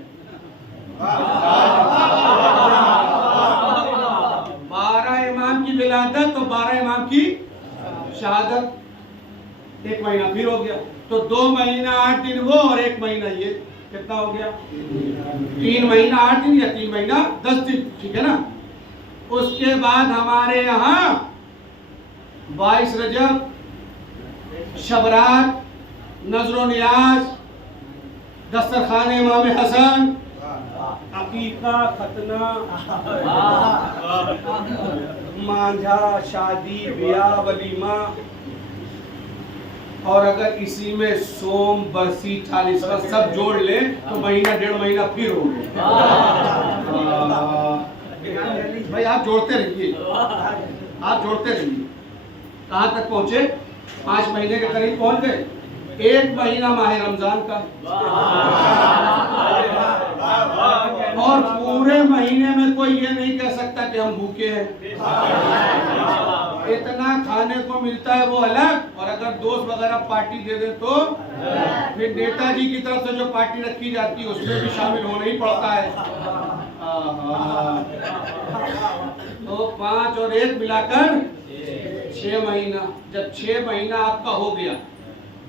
12 इमाम की विलादत तो 12 इमाम की शहादत, 1 महीना फिर हो गया। तो 2 महीना 8 दिन वो और 1 महीना ये, कितना हो गया? 3 महीना 8 दिन या 3 महीना 10 दिन, ठीक है ना। उसके बाद हमारे यहाँ 22 रजब, शबरात, नजरो नियाज, दस्तरखान इमाम हसन, अकीका, खतना, मांझा, शादी, ब्याह, वलीमा, और अगर इसी में सोम, बरसी, 40वां सब जोड़ ले तो महीना 1.5 महीना फिर हो गया। भाई आप जोड़ते रहिए, आप जोड़ते रहिए। कहाँ तक पहुंचे? 5 महीने के करीब पहुंच गए। 1 महीना माह रमजान का, और पूरे महीने में कोई ये नहीं कह सकता कि हम भूखे हैं। इतना खाने को मिलता है वो अलग, और अगर दोस्त वगैरह पार्टी दे दे तो फिर नेताजी की तरफ से जो पार्टी रखी जाती है उसमें भी शामिल होना ही पड़ता है। तो 5 और 1 मिलाकर 6 महीना। जब 6 महीना आपका हो गया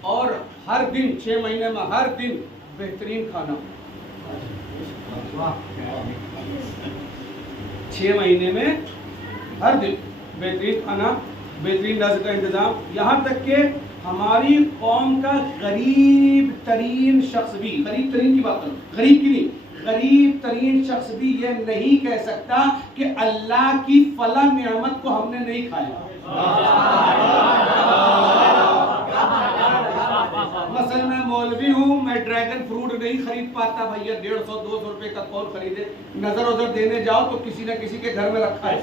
और हर दिन 6 महीने में हर दिन बेहतरीन खाना, 6 महीने में हर दिन बेहतरीन खाना, बेहतरीन रज़्क़ का इंतजाम, यहाँ तक कि हमारी कौम का गरीब तरीन शख्स भी, गरीब तरीन की बात करूँ, गरीब की नहीं, गरीब तरीन शख्स भी ये नहीं कह सकता कि अल्लाह की फला नियामत को हमने नहीं खाया। मसल मैं मौलवी हूँ, मैं ड्रैगन फ्रूट नहीं खरीद पाता भैया, 150-200 रुपए का कौन खरीदे? नजर उधर देने जाओ तो किसी न किसी के घर में रखा है।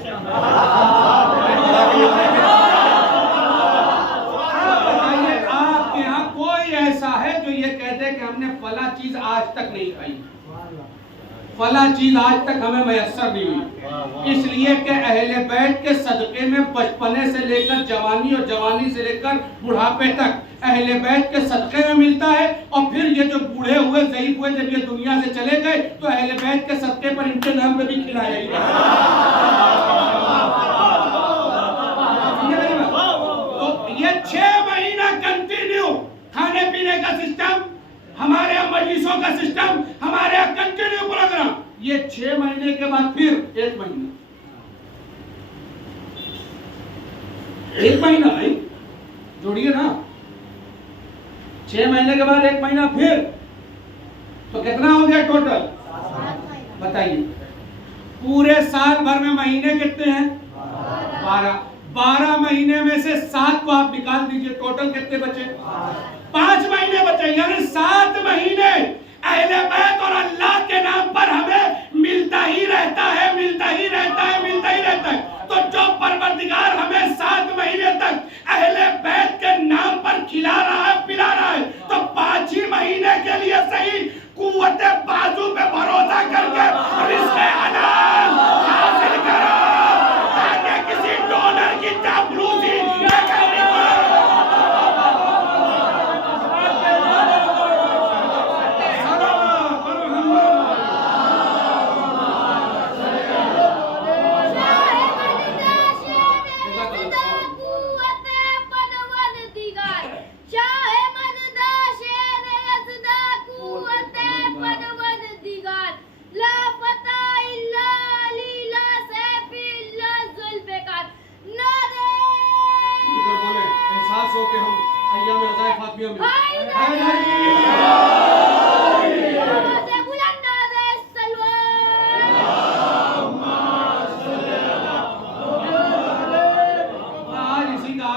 बताइए आपके यहाँ कोई ऐसा है जो ये कहते कि हमने फला चीज आज तक नहीं खाई, फला चीज आज तक हमें मैसर नहीं हुई? इसलिए कि अहले बैत के सदक़े में बचपने से लेकर जवानी और जवानी से लेकर बुढ़ापे तक अहले बैत के सदक़े में मिलता है, और फिर ये जो बूढ़े हुए ज़ईफ़ हुए जब ये दुनिया से चले गए तो अहले बैत के सदक़े पर इनके नाम पे भी खिलाया ही तो ये 6 महीना कंटिन्यू खाने पीने का सिस्टम, हमारे यहाँ मजलिसों का सिस्टम, हमारे यहाँ कंटिन्यू प्रोग्राम, ये 6 महीने के बाद फिर 1 महीना, 1 महीना भाई जोड़िए ना, 6 महीने के बाद 1 महीना फिर, तो कितना हो गया टोटल? बताइए। पूरे साल भर में महीने कितने हैं? 12। 12 महीने में से 7 को आप निकाल दीजिए, टोटल कितने बचे? 5 महीने बचे, यानी 7 महीने अहले बैत और अल्लाह के नाम पर हमें मिलता ही रहता है, मिलता ही रहता है, मिलता ही रहता है। तो जो परवरदिगार हमें 7 महीने तक अहले बैत के नाम पर खिला रहा है, पिला रहा है, तो 5 ही महीने के लिए सही कुव्वते बाजू पे भरोसा करके रिज़्क़ हलाल हासिल करो, ताकि किसी डोनर की चापलूसी न करनी पड़े।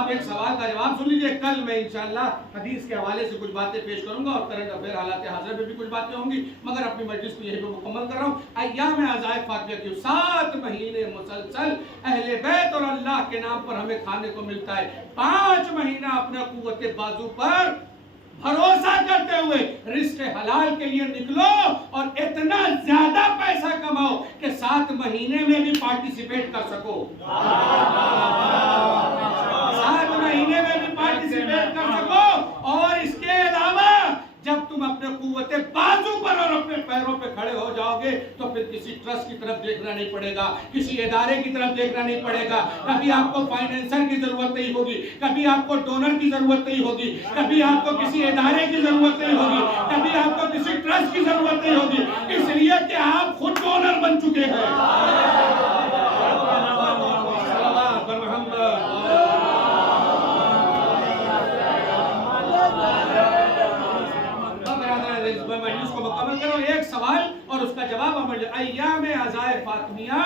आप एक सवाल का जवाब सुन लीजिए। कल मैं इंशाल्लाह हदीस के हवाले से कुछ बातें पेश करूंगा और करंट अफेयर हालात हाज़िर में भी कुछ बातें होंगी, मगर अपनी मजलिस को यही पे मुकम्मल कर रहा हूँ। अय्याम अज़ाए फातिहा की 7 महीने मुसलसल अहले बैत और अल्लाह के नाम पर हमें खाने को मिलता है। 5 महीना अपने कुव्वते बाजू पर भरोसा करते हुए रिस्क हलाल के लिए निकलो और इतना ज्यादा पैसा कमाओ कि 7 महीने में भी पार्टिसिपेट कर सको। 7 महीने में भी पार्टिसिपेट कर सको। और इसके अलावा जब तुम अपने कुव्वते बाजू पर और अपने पैरों पे खड़े हो जाओगे तो फिर किसी ट्रस्ट की तरफ देखना नहीं पड़ेगा, किसी इदारे की तरफ देखना नहीं पड़ेगा। कभी आपको फाइनेंसर की जरूरत नहीं होगी, कभी आपको डोनर की जरूरत नहीं होगी, कभी आपको किसी इदारे की जरूरत नहीं होगी, कभी आपको किसी ट्रस्ट की जरूरत नहीं होगी, इसलिए कि आप खुद डोनर बन चुके हैं। इसको मुकम्मल करो। एक सवाल और उसका जवाब अमल। अय्याम अज़ाए फातिमिया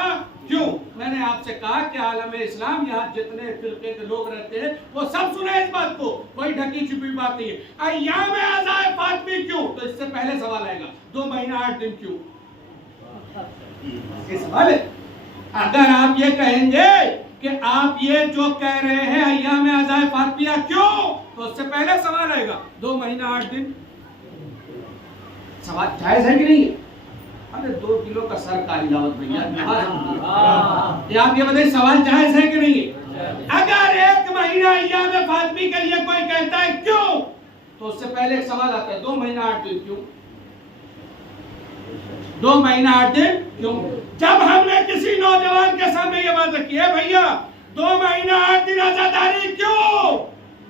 क्यों? मैंने आपसे कहा कि आलम इस्लाम यहाँ जितने फिरके के लोग रहते हैं वो सब सुने इस बात को, कोई ढकी छुपी बात नहीं है। अय्याम अज़ाए फातिमी क्यों? तो इससे पहले सवाल आएगा 2 महीना 8 दिन क्यों? इस सवाल अगर आप ये कहेंगे कि आप ये जो कह रहे हैं अय्याम अज़ाए फातिमिया क्यों, तो उससे पहले सवाल आएगा 2 महीना 8 दिन। सवाल जायज है कि नहीं है? अरे 2 किलो का सर काली दावत भैया, आप ये बताइए सवाल जायज है कि नहीं है? अगर 1 महीना अय्याम फातिमी के लिए कोई कहता है क्यों, तो उससे पहले एक सवाल आता है 2 महीना 8 दिन क्यों? 2 महीना 8 दिन क्यों? जब हमने किसी नौजवान के सामने ये बात रखी है भैया 2 महीना 8 दिन आजादारी क्यों,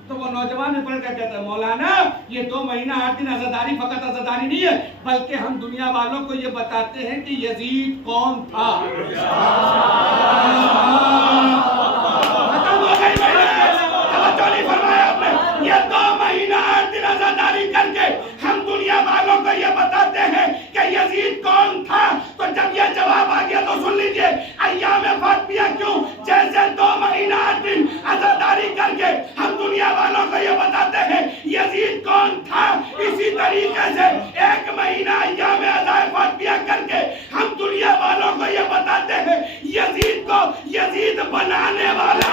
तो वो नौजवान में पढ़ कर कहता है मौलाना ये 2 महीना 8 दिन आजादारी फकत आजादारी नहीं है, बल्कि हम दुनिया वालों को ये बताते हैं कि यजीद कौन था। खत्म हो गई फरमाया आपने। ये 2 महीना 8 दिन आजादारी करके हम दुनिया वालों को ये बताते हैं कि यजीद कौन था। तो जब ये जवाब आ गया तो सुन लीजिए अय्याम फातिमिया क्यों? जैसे 2 महीना 8 दिन आजादारी करके हम दुनिया वालों को ये बताते हैं यजीद कौन था, इसी तरीके से 1 महीना अय्याम अज़ाए फातिमिया करके हम दुनिया वालों को ये बताते हैं यजीद को यजीद बनाने वाला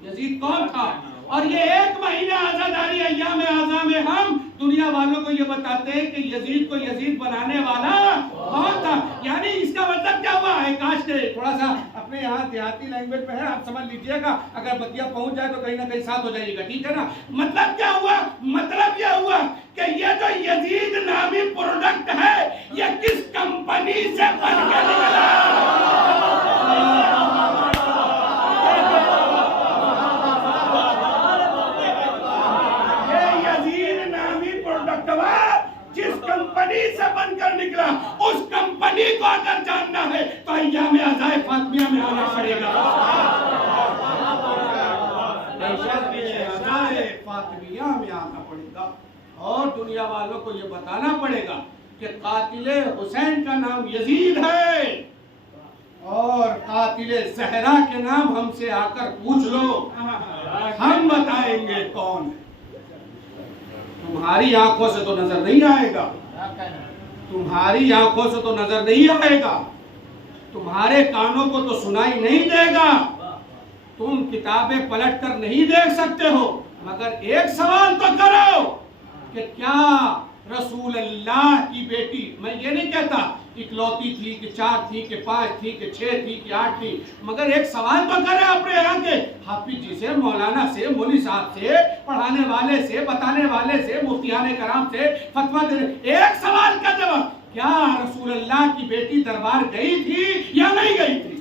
यजीद कौन था। और ये 1 महीना आजादारी अय्याम आज़ा में हम दुनिया वालों को ये बताते हैं कि यजीद को यजीद बनाने वाला कौन था। यानी इसका मतलब क्या हुआ है? काश के थोड़ा सा अपने यहाँ देहाती लैंग्वेज में है, आप समझ लीजिएगा, अगर बतिया पहुंच जाए तो कहीं ना कहीं साथ हो जाइएगा, ठीक है ना। मतलब क्या हुआ? मतलब यह हुआ कि ये जो यजीद नामी प्रोडक्ट है ये किस कंपनी से बन के निकला। जिस कंपनी से बनकर निकला उस कंपनी को अगर जानना है तो अय्याम अज़ाए फातिमिया में आना पड़ेगा। अज़ाए फातिमिया में आना पड़ेगा और दुनिया वालों को ये बताना पड़ेगा कि कातिले हुसैन का नाम यजीद है और कातिले ज़हरा के नाम हमसे आकर पूछ लो, हम बताएंगे कौन है। तुम्हारी आंखों से तो नजर नहीं आएगा, तुम्हारी आंखों से तो नजर नहीं आएगा, तुम्हारे कानों को तो सुनाई नहीं देगा, तुम किताबें पलट कर नहीं देख सकते हो, मगर एक सवाल तो करो कि क्या रसूल अल्लाह की बेटी, मैं ये नहीं कहता इकलौती थी कि 4 थी कि 5 थी कि 6 थी कि 8 थी, मगर एक सवाल तो करें अपने यहाँ के हाफिज जी से, मौलाना से, मौली साहब से, पढ़ाने वाले से, बताने वाले से, मुफ्तियाने कराम से फतवा देने, एक सवाल का जवाब, क्या रसूल अल्लाह की बेटी दरबार गई थी या नहीं गई थी?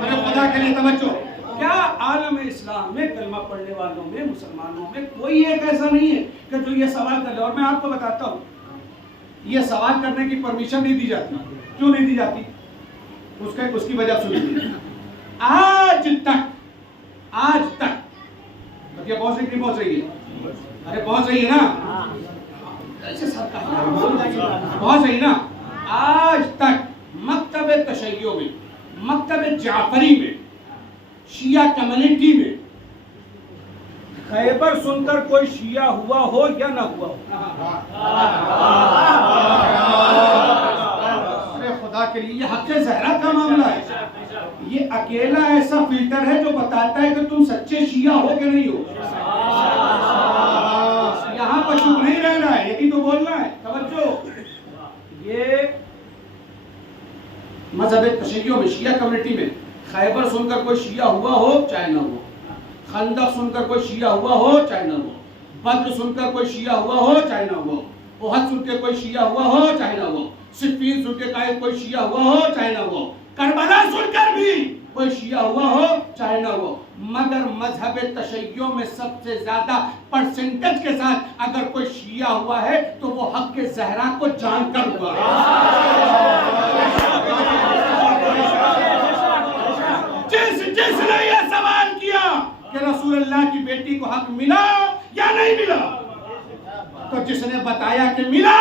अरे खुदा के लिए तवज्जो, क्या आलम इस्लाम में कलमा पढ़ने वालों में, मुसलमानों में कोई एक ऐसा नहीं है कि जो ये सवाल कर ले। और मैं आपको बताता हूँ, ये सवाल करने की परमिशन नहीं दी जाती। क्यों नहीं दी जाती? उसकी वजह सुनिए। आज तक बतिया पहुंच रही नहीं पहुंच रही है? अरे पहुंच रही है ना? ऐसे पहुंच रही ना? आज तक मकतब तशय्यो में, मकतब जाफरी में, शिया कम्युनिटी में खैबर सुनकर कोई शिया हुआ हो या ना हुआ हो? अरे खुदा के लिए, ये हक़ ज़हरा का मामला है। ये अकेला ऐसा फिल्टर है जो बताता है कि तुम सच्चे शिया हो कि नहीं हो। यहाँ पर चुप नहीं रहना है, यही तो बोलना है। तवज्जो, ये मजहब तशय्यो में, शिया कम्युनिटी में खैबर सुनकर कोई शिया हुआ हो चाहे ना हो, खंदक सुनकर कोई शिया हुआ हो चाहे ना हो, बद्र सुनकर कोई शिया हुआ हो चाहे ना हो, ओहद सुनकर कोई शिया हुआ हो चाहे ना हो, सिफ़ीन सुनकर कोई शिया हुआ हो चाहे ना हो, करबला सुनकर भी कोई शिया हुआ हो चाहे ना हो, मगर मजहब तशय्यो में सबसे ज्यादा परसेंटेज के साथ अगर कोई शिया हुआ है तो वो हक़ ज़हरा को जानकर हुआ है। जिसने ये सवाल किया कि रसूल अल्लाह की बेटी को हक मिला या नहीं मिला, तो जिसने बताया कि मिला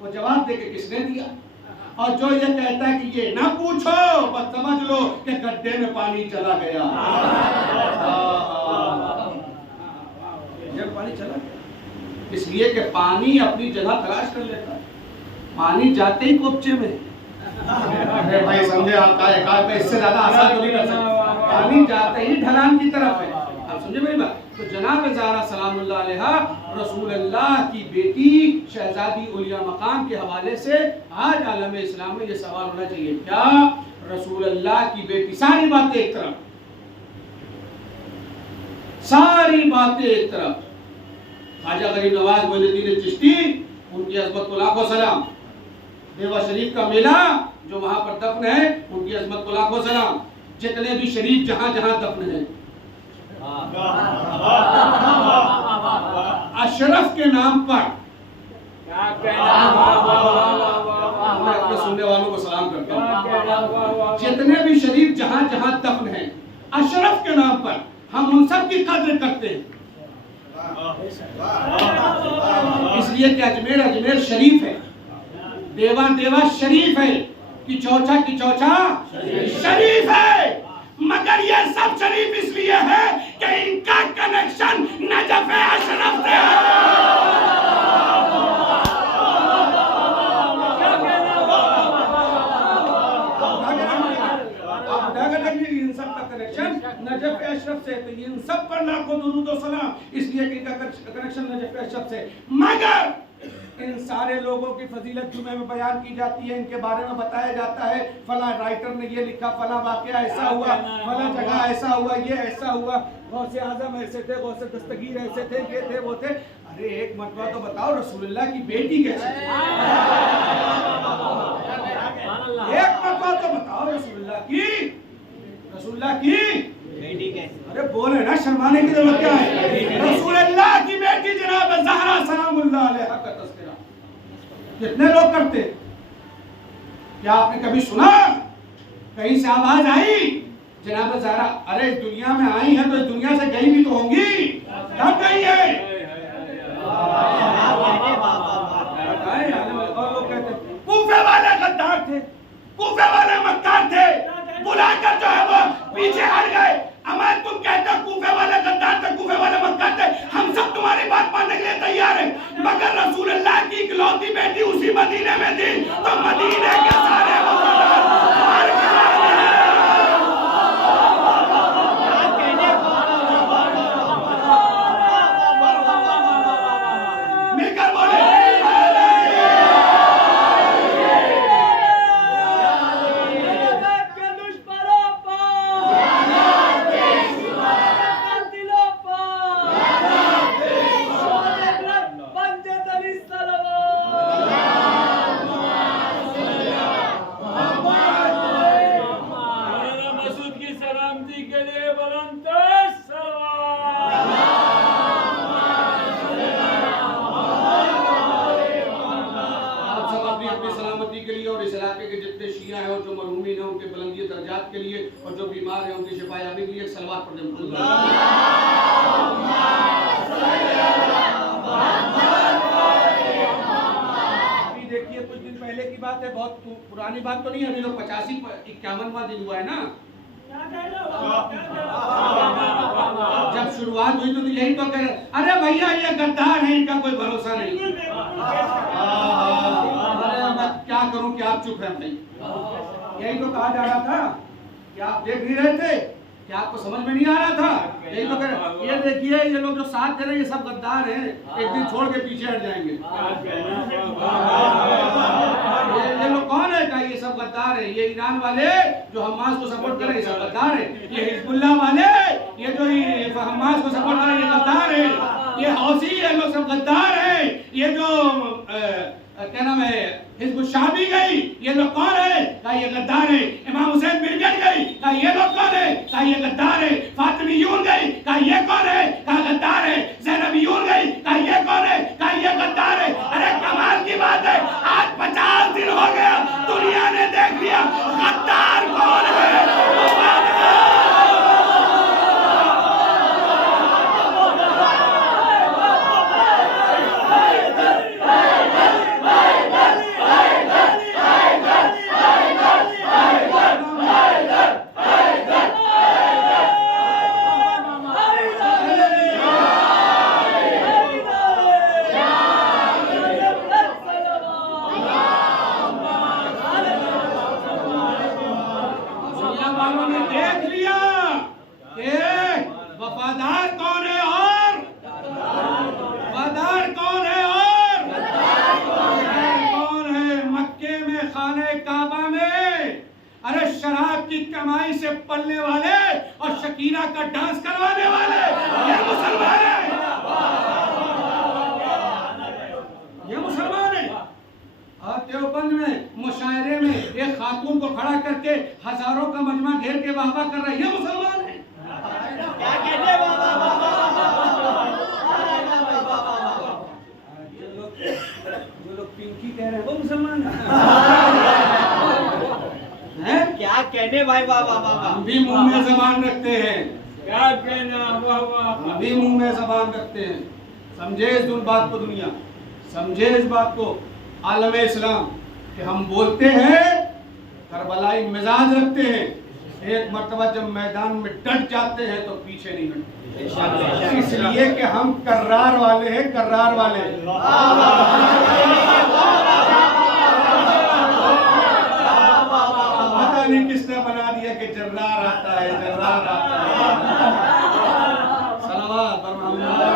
वो जवाब देके किसने दिया? और जो ये कहता है कि ये ना पूछो, बस समझ लो कि गड्ढे में पानी चला गया। पानी चला गया इसलिए कि पानी अपनी जगह तलाश कर लेता है, पानी जाते ही कोपचे में। अरे भाई समझे आप, इससे ज्यादा आसान तो नहीं कर सकते। पानी जाते ही ढलान की तरफ है। आप समझे मेरी बात? तो जनाब ज़हरा सलामुल्लाह अलैहा रसूल अल्लाह की बेटी शहजादी उलिया मकाम के हवाले से आज आलम इस्लाम में ये सवाल होना चाहिए, क्या रसूल अल्लाह की बेटी, सारी बातें एक तरफ, सारी बातें एक तरफ, ख्वाजा गरीब नवाज मोइनुद्दीन चिश्ती उनकी अज़मत को लाखों सलाम, देवा शरीफ का मेला जो वहां पर दफन है उनकी अज़मत को लाखों सलाम, जितने भी शरीफ जहां जहां दफन है, अशरफ के नाम पर मैं अपने सुनने वालों को सलाम करता हूं, जितने भी शरीफ जहां जहां दफन है अशरफ के नाम पर हम उन सब की कद्र करते हैं। इसलिए कि अजमेर शरीफ है, देवा शरीफ है, कि चौचा शरीफ है, मगर ये सब शरीफ इसलिए है कि इनका कनेक्शन नजफ अशरफ से है। इन सब का कनेक्शन नजफ अशरफ से, तो इन सब पर लाखों दुरूद और सलाम, इसलिए कि इनका कनेक्शन नजफ अशरफ से। मगर इन सारे लोगों की फजीलत जुमे में बयान की जाती है, इनके बारे में बताया जाता है, फला राइटर ने ये लिखा, फला वाकया ऐसा हुआ, फला जगह ऐसा हुआ, ये ऐसा हुआ, गौसे आजम ऐसे थे, गौसे दस्तगीर ऐसे थे, ये थे वो थे। अरे एक मरतबा तो बताओ रसूलुल्लाह की बेटी कैसे? एक मरतबा तो बताओ रसूलुल्लाह की बेटी कैसे? अरे बोले ना, शर्माने की जरूरत क्या है? रसूलुल्लाह की बेटी जनाब ज़हरा सलामुल्लाह अलैहा का तज़किरा कितने लोग करते? क्या आपने कभी सुना कहीं से आवाज आई जनाब ज़हरा? अरे दुनिया में आई है तो इस दुनिया से गई भी तो होंगी, कब गई है? और लोग कहते कूफे वाले गद्दार थे, कूफे वाले मक्कार थे, बुलाकर जो है वो पीछे हट गए। अमर तुम कहते हो कूफे वाले गद्दार थे, कूफे वाले मक्का थे, हम सब तुम्हारी बात मानने के लिए तैयार हैं, मगर रसूलुल्लाह की इकलौती बेटी उसी मदीने में थी, तो मदीने के सारे वफादार मार के मिलकर बोले मसूद की सलामती के लिए बुलंद तर सलाम। आप सब अपनी अपनी सलामती के लिए और इस इलाके के जितने शिया हैं और जो मरहूमीन हैं उनके बुलंदी दर्जात के लिए और जो बीमार हैं उनकी शिफायाबी के लिए एक सलवात पढ़ दें। अभी देखिए कुछ दिन पहले की बात है, बहुत पुरानी बात तो नहीं है, अभी लोग 51वां दिन हुआ है ना। जब शुरुआत हुई तो यही तो कह रहे, अरे भैया ये गद्दार है, इनका कोई भरोसा नहीं। अरे मैं क्या करूं कि आप चुप हैं भाई, यही तो कहा जा रहा था कि आप देख नहीं रहे थे, कि आपको समझ में नहीं आ रहा था। यही तो कह रहे, ये देखिए ये लोग जो साथ दे रहे हैं ये सब गद्दार हैं, एक दिन छोड़ के पीछे हट जाएंगे। ये लोग कौन है? का ये सब गद्दार है, ये ईरान वाले जो हमास को सपोर्ट कर रहे हैं ये सब गद्दार है, ये हिजबुल्लाह वाले ये जो हमास को सपोर्ट कर रहे हैं ये गद्दार है, ये हौसी ये लोग सब गद्दार है, ये जो क्या नाम है हिजबुल शाबी गई ये लोग कौन है? का ये गद्दार है। इमाम हुसैन बिरगट गई, का ये लोग कौन है? का ये गद्दार है। फातिमीयून गई, का ये कौन है? का गद्दार है। ज़ैनबीयून गई, का ये कौन है? का ये गद्दार है। अरे कमाल की बात है, आज 50 दिन हो गया दुनिया ने देख लिया गद्दार कौन है। वफादार कौन है और वफादार कौन है और कौन है? मक्के में खाने काबा में अरे शराब की कमाई से पलने वाले और शकीना का डांस करवाने वाले ये मुसलमान है, ये मुसलमान है। और देवबंद में मुशायरे में एक खातून को खड़ा करके हजारों का मजमा घेर के वाहवा कर रहा है, ये मुसलमान है। क्या कहते जो लोग पिंकी कह रहे हैं वो मुसलमान है। क्या कहने भाई बाबा बाबा, हम भी मुंह में जबान रखते हैं, क्या कहना, वाह वाह। हम भी मुंह में जबान रखते हैं। समझे इस बात को दुनिया, समझे इस बात को आलम इस्लाम कि हम बोलते हैं करबलाई मिजाज रखते हैं, एक मर्तबा जब मैदान में डट जाते हैं तो पीछे नहीं हटते, इसलिए कि हम कर्रार वाले हैं, कर्रार वाले। पता नहीं किसने बना दिया कि जर्रार आता है, जर्रार आता है। सलावत बर मोहम्मद।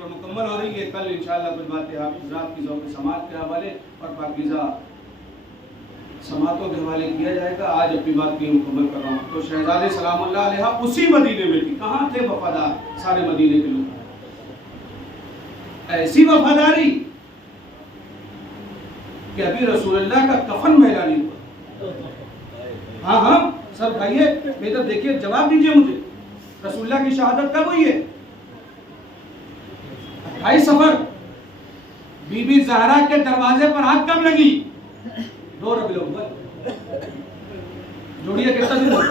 मुकम्मल हो रही है, कल इंशाअल्लाह कुछ बातें आप हज़रात की ज़ौक़ समात के हवाले और पाकीज़ा समातों के हवाले किया जाएगा। आज अपनी बात की मुकम्मल कर रहा हूँ। तो शहज़ादे सलामुल्लाह अलैहा उसी मदीने में थी। कहाँ थे वफादार सारे मदीने के लोग? ऐसी वफादारी कि अभी रसूलुल्लाह का कफन मैला नहीं हुआ। हाँ हाँ सब भाइये बेटा देखिए, जवाब दीजिए मुझे, रसूलुल्लाह की शहादत कब हुई है? 28 सफर। बीबी ज़हरा के दरवाजे पर आग कब लगी? 2 रबीउल अव्वल। जोड़िए कितना दिन हुआ?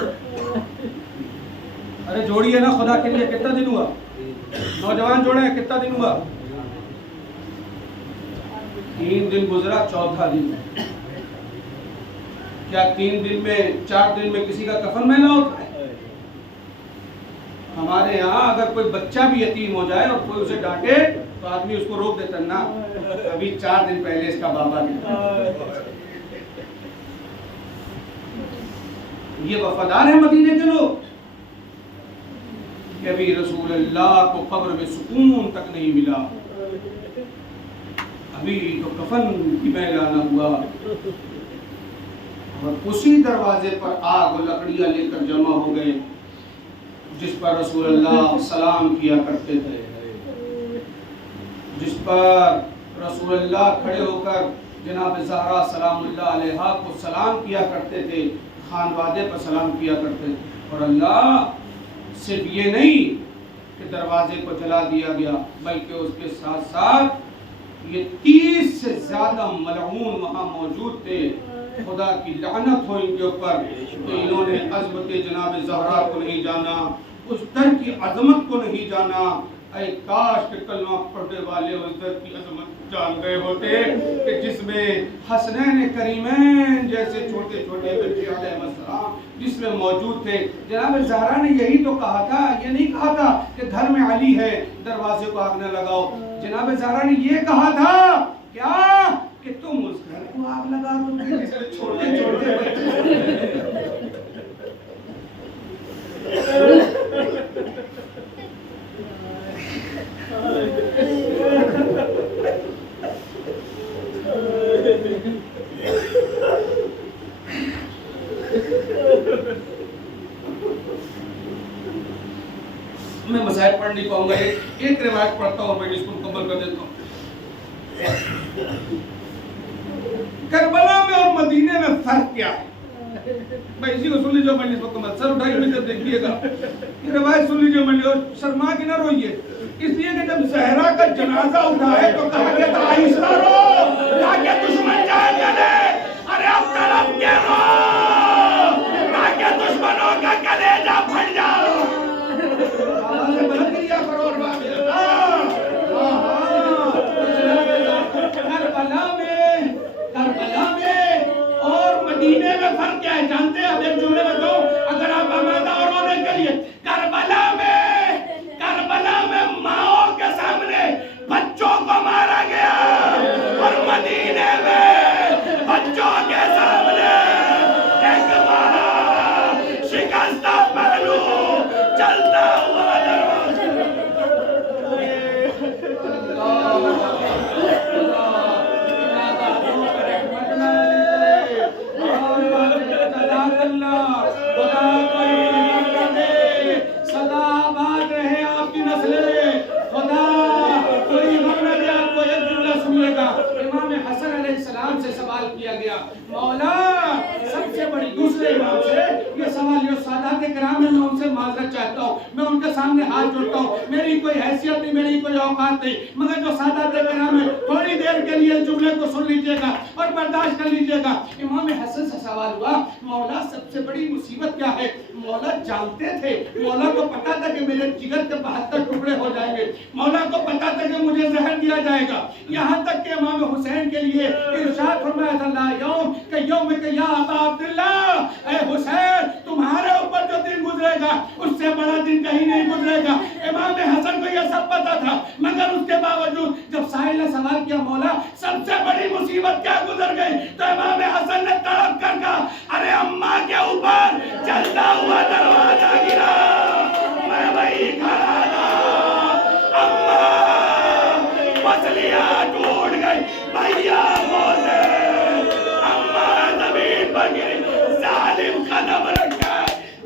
अरे जोड़िए ना खुदा के लिए, कितना दिन हुआ? नौजवान जोड़े कितना दिन हुआ? 3 दिन गुजरा, चौथा दिन क्या 3 दिन में 4 दिन में किसी का कफन मैला होता है? हमारे यहाँ अगर कोई बच्चा भी यतीम हो जाए और कोई उसे डांटे तो आदमी उसको रोक देता ना, अभी 4 दिन पहले इसका बाबा गया। ये वफादार है मदीने के लोग कि अभी रसूल अल्लाह को कब्र में सुकून तक नहीं मिला, अभी तो कफन की मैला न हुआ, और उसी दरवाजे पर आग और लकड़ियां लेकर जमा हो गए जिस पर रसूल अल्लाह सलाम किया करते थे, जिस पर रसूल अल्लाह खड़े होकर जनाब ज़हरा सलामुल्लाह अलैहा को सलाम किया करते थे, खानवादे पर सलाम किया करते थे। और अल्लाह सिर्फ ये नहीं कि दरवाजे को जला दिया गया, बल्कि उसके साथ साथ ये 30 से ज्यादा मलऊन वहाँ मौजूद थे, खुदा की लानत हो इनके ऊपर, तो इन्होंने अज़मत जनाब ज़हरा को नहीं जाना, उस दर की अजमत को नहीं जाना। ऐ काश के कलमा पढ़ने वाले उस दर की अजमत जान गए होते कि जिसमें हसनैन करीमैन जैसे छोटे छोटे बच्चे अलैहिस्सलाम जिसमें मौजूद थे। जनाब ज़हरा ने यही तो कहा था, ये नहीं कहा था कि घर में अली है दरवाजे को आग न लगाओ। जनाब ज़हरा ने ये कहा था क्या कि तुम उस घर को आग लगा दोगे जिसमें छोटे छोटे बच्चे। मैं मसाइल पढ़ नहीं पाऊंगा, एक रिवायत पढ़ता हूँ और मैं इसको मुकम्मल कर देता हूँ। करबला में और मदीने में फर्क क्या है? मैं इसी को सुन लीजिए, मैं इस वक्त सर उठाई में जब देखिएगा ये रिवायत सुन लीजिए, मैं और शर्मा के ना रोइए, इसलिए कि जब ज़हरा का जनाजा उठा है तो कहा गया था आहिस्ता रो ताकि दुश्मन जान जाए। अरे अब तड़प के रो ताकि दुश्मनों का कलेजा फट जाओ। आवाज़ बुलंद किया करो और करबला में और मदीने में फर्क क्या है जानते हैं? अब एक जुमले में दो, अगर आप आमादा और रोने के लिए, करबला में माओ के सामने बच्चों को मारा गया और मदीने में बच्चों के सामने एक शिकस्ता पहलू चलता हुआ से सवाल किया गया, मौला सबसे बड़ी दूसरे इमाम से ये सवाल, जो सादात किराम है, मैं उनसे माजरत चाहता हूँ, मैं उनके सामने हाथ जोड़ता हूँ, मेरी कोई हैसियत नहीं, मेरी कोई औकात नहीं, मगर जो सादात किराम है थोड़ी देर के लिए जुमले को सुन लीजिएगा और बर्दाश्त कर लीजिएगा। इमाम हसन से सवाल हुआ, मौला सबसे बड़ी मुसीबत क्या है? मौला जानते थे, मौला को पता था कि मेरे जिगर के 72 टुकड़े हो जाएंगे, मौला को पता था कि मुझे जहर दिया जाएगा, यहाँ तक कि इमाम हुसैन के लिए इरशाद फरमाया था, ला यौम के यौम के या अबा अब्दुल्लाह, ऐ हुसैन तुम्हारे ऊपर जो दिन गुजरेगा उससे बड़ा दिन कहीं नहीं गुजरेगा। इमाम हसन को यह सब पता था, मगर उसके बावजूद जब साहिल ने सवाल किया, मौला सबसे बड़ी मुसीबत क्या गुजर गई, तो इमाम हसन ने तड़प कर कहा, अरे अम्मा के ऊपर चलता हुआ दरवाजा गिरा, मैं वही खड़ा था, अम्मा पसलियां टूट गई, भैया बोले, अम्मा जमीन पर गिरी, जालिम कदम रखा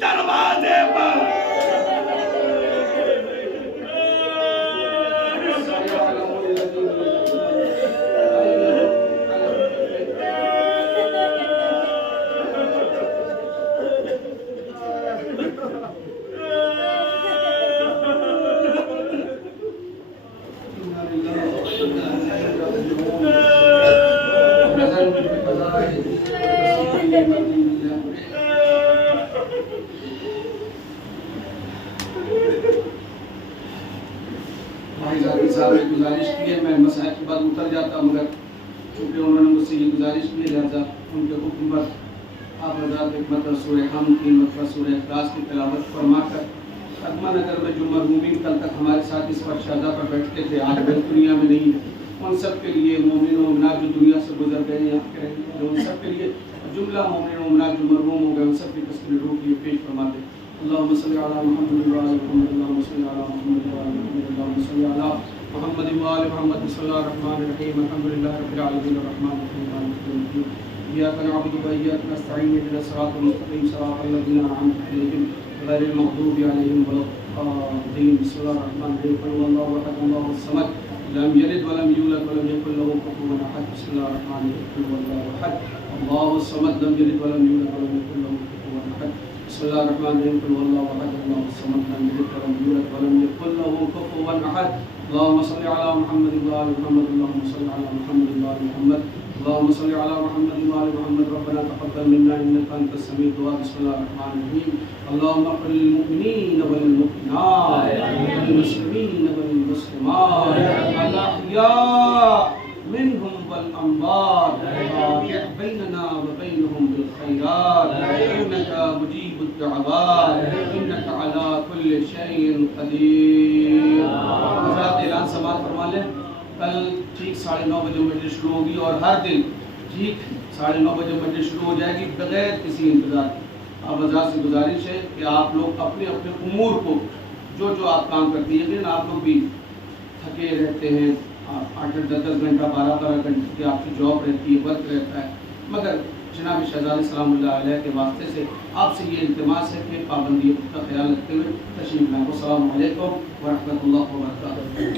दरवाजे पर। भाई साहब ने गुजारिश की है, मैं मसाइल के बाद उतर जाता, मगर चूँकि उन्होंने मुझसे ये गुजारिश की, लिहाजा उनके हुक्म पर आप हज़रात एक मरतबा सूरह हम, 3 मरतबा सूरह इखलास की तिलावत फरमाकर खत्मा नगर में जो मरहूमीन कल तक हमारे साथ इस पर शादा पर बैठते थे, आज भी दुनिया में नहीं है, उन सब के लिए मोमिन व मोमिनात जो दुनिया से गुजर गए यहाँ के रहेंगे, जो उन सब के लिए जुमला मोमिन व मोमिनात जो मरहूम हो गए उन सब की तस्वीर रूह के लिए पेश फरमा दे। अल्लाहुम्मा सल्ली अला मुहम्मद व अला मुहम्मद, अल्लाहुम्मा सल्ली अला मुहम्मद व अला मुहम्मद, अल्लाहुम्मा सल्ली अला मुहम्मद व अला मुहम्मद। बिस्मिल्लाहिर रहमानिर रहीम, अल्हम्दुलिल्लाहि रब्बिल आलमीन, अर्रहमानिर रहीम, मालिकि यौमिद्दीन, इय्याका नअबुदु व इय्याका नस्तईन, इहदिनास सिरातल मुस्तक़ीम, सिरातल लज़ीना अनअमता अलैहिम गैरिल मग़दूबि अलैहिम वलद्दीन। बिस्मिल्लाहिर रहमानिर रहीम, क़ुल हुवल्लाहु अहद, अल्लाहुस समद, लम यलिद वलम यूलद वलम यकुल लहू कुफुवन अहद। बिस्मिल्लाहिर रहमानिर रहीम, क़ुल हुवल्लाहु अहद, अल्लाहुस समद, लम यलिद वलम यूलद वलम यकुल लहू कुफुवन अहद। बिस्मिल्लाहिर रहमानिर रहीम, क़ुल हुवल्लाहु अहद, अल्लाहुस समद, लम यलिद वलम यूलद वलम यकुल लहू कुफुवन अहद। अल्लाहुम्मा सल्लि अला मुहम्मद व आलि मुहम्मद, अल्लाहुम्मा सल्लि अला मुहम्मद व आलि मुहम्मद, अल्लाहुम्मा सल्लि अला मुहम्मद व आलि मुहम्मद। रब्बना तक़ब्बल मिन्ना इन्नका अंतस समीउद दुआ। बिस्मिल्लाहिर रहमानिर रहीम, अल्लाहुम्मा इग़फिर लिल मुमिनीना वल मुमिनात वल मुस्लिमीना वल मुस्लिमात अल अहया मिनहुम वल अम्वात वाक़ि' बैनना व बैनहुम बिल खैरात इन्नका मुजीबुद दुआवात इन्नका अला कुल्लि शैइन क़दीर। हज़रात ऐलान समाअत फरमा लें, कल ठीक 9:30 बजे मजलिस शुरू होगी और हर दिन ठीक 9:30 बजे मजलिस शुरू हो जाएगी बगैर किसी इंतज़ार के। अब हज़रात से गुजारिश है कि आप लोग अपने अपने उमूर को जो जो आप काम करते हैं, लेकिन आप लोग भी थके रहते हैं, 8-8, 10-10 घंटा, 12-12 घंटे की आपकी जॉब रहती है, वर्क रहता है, मगर जनाब शहज़ाद सलामुल्लाह अलैह के वास्ते से आपसे ये इल्तिमास है कि पाबंदी का ख्याल रखते हुए तशरीफ़ लाएं। अस्सलामु अलैकुम व रहमतुल्लाहि व बरकातुहू।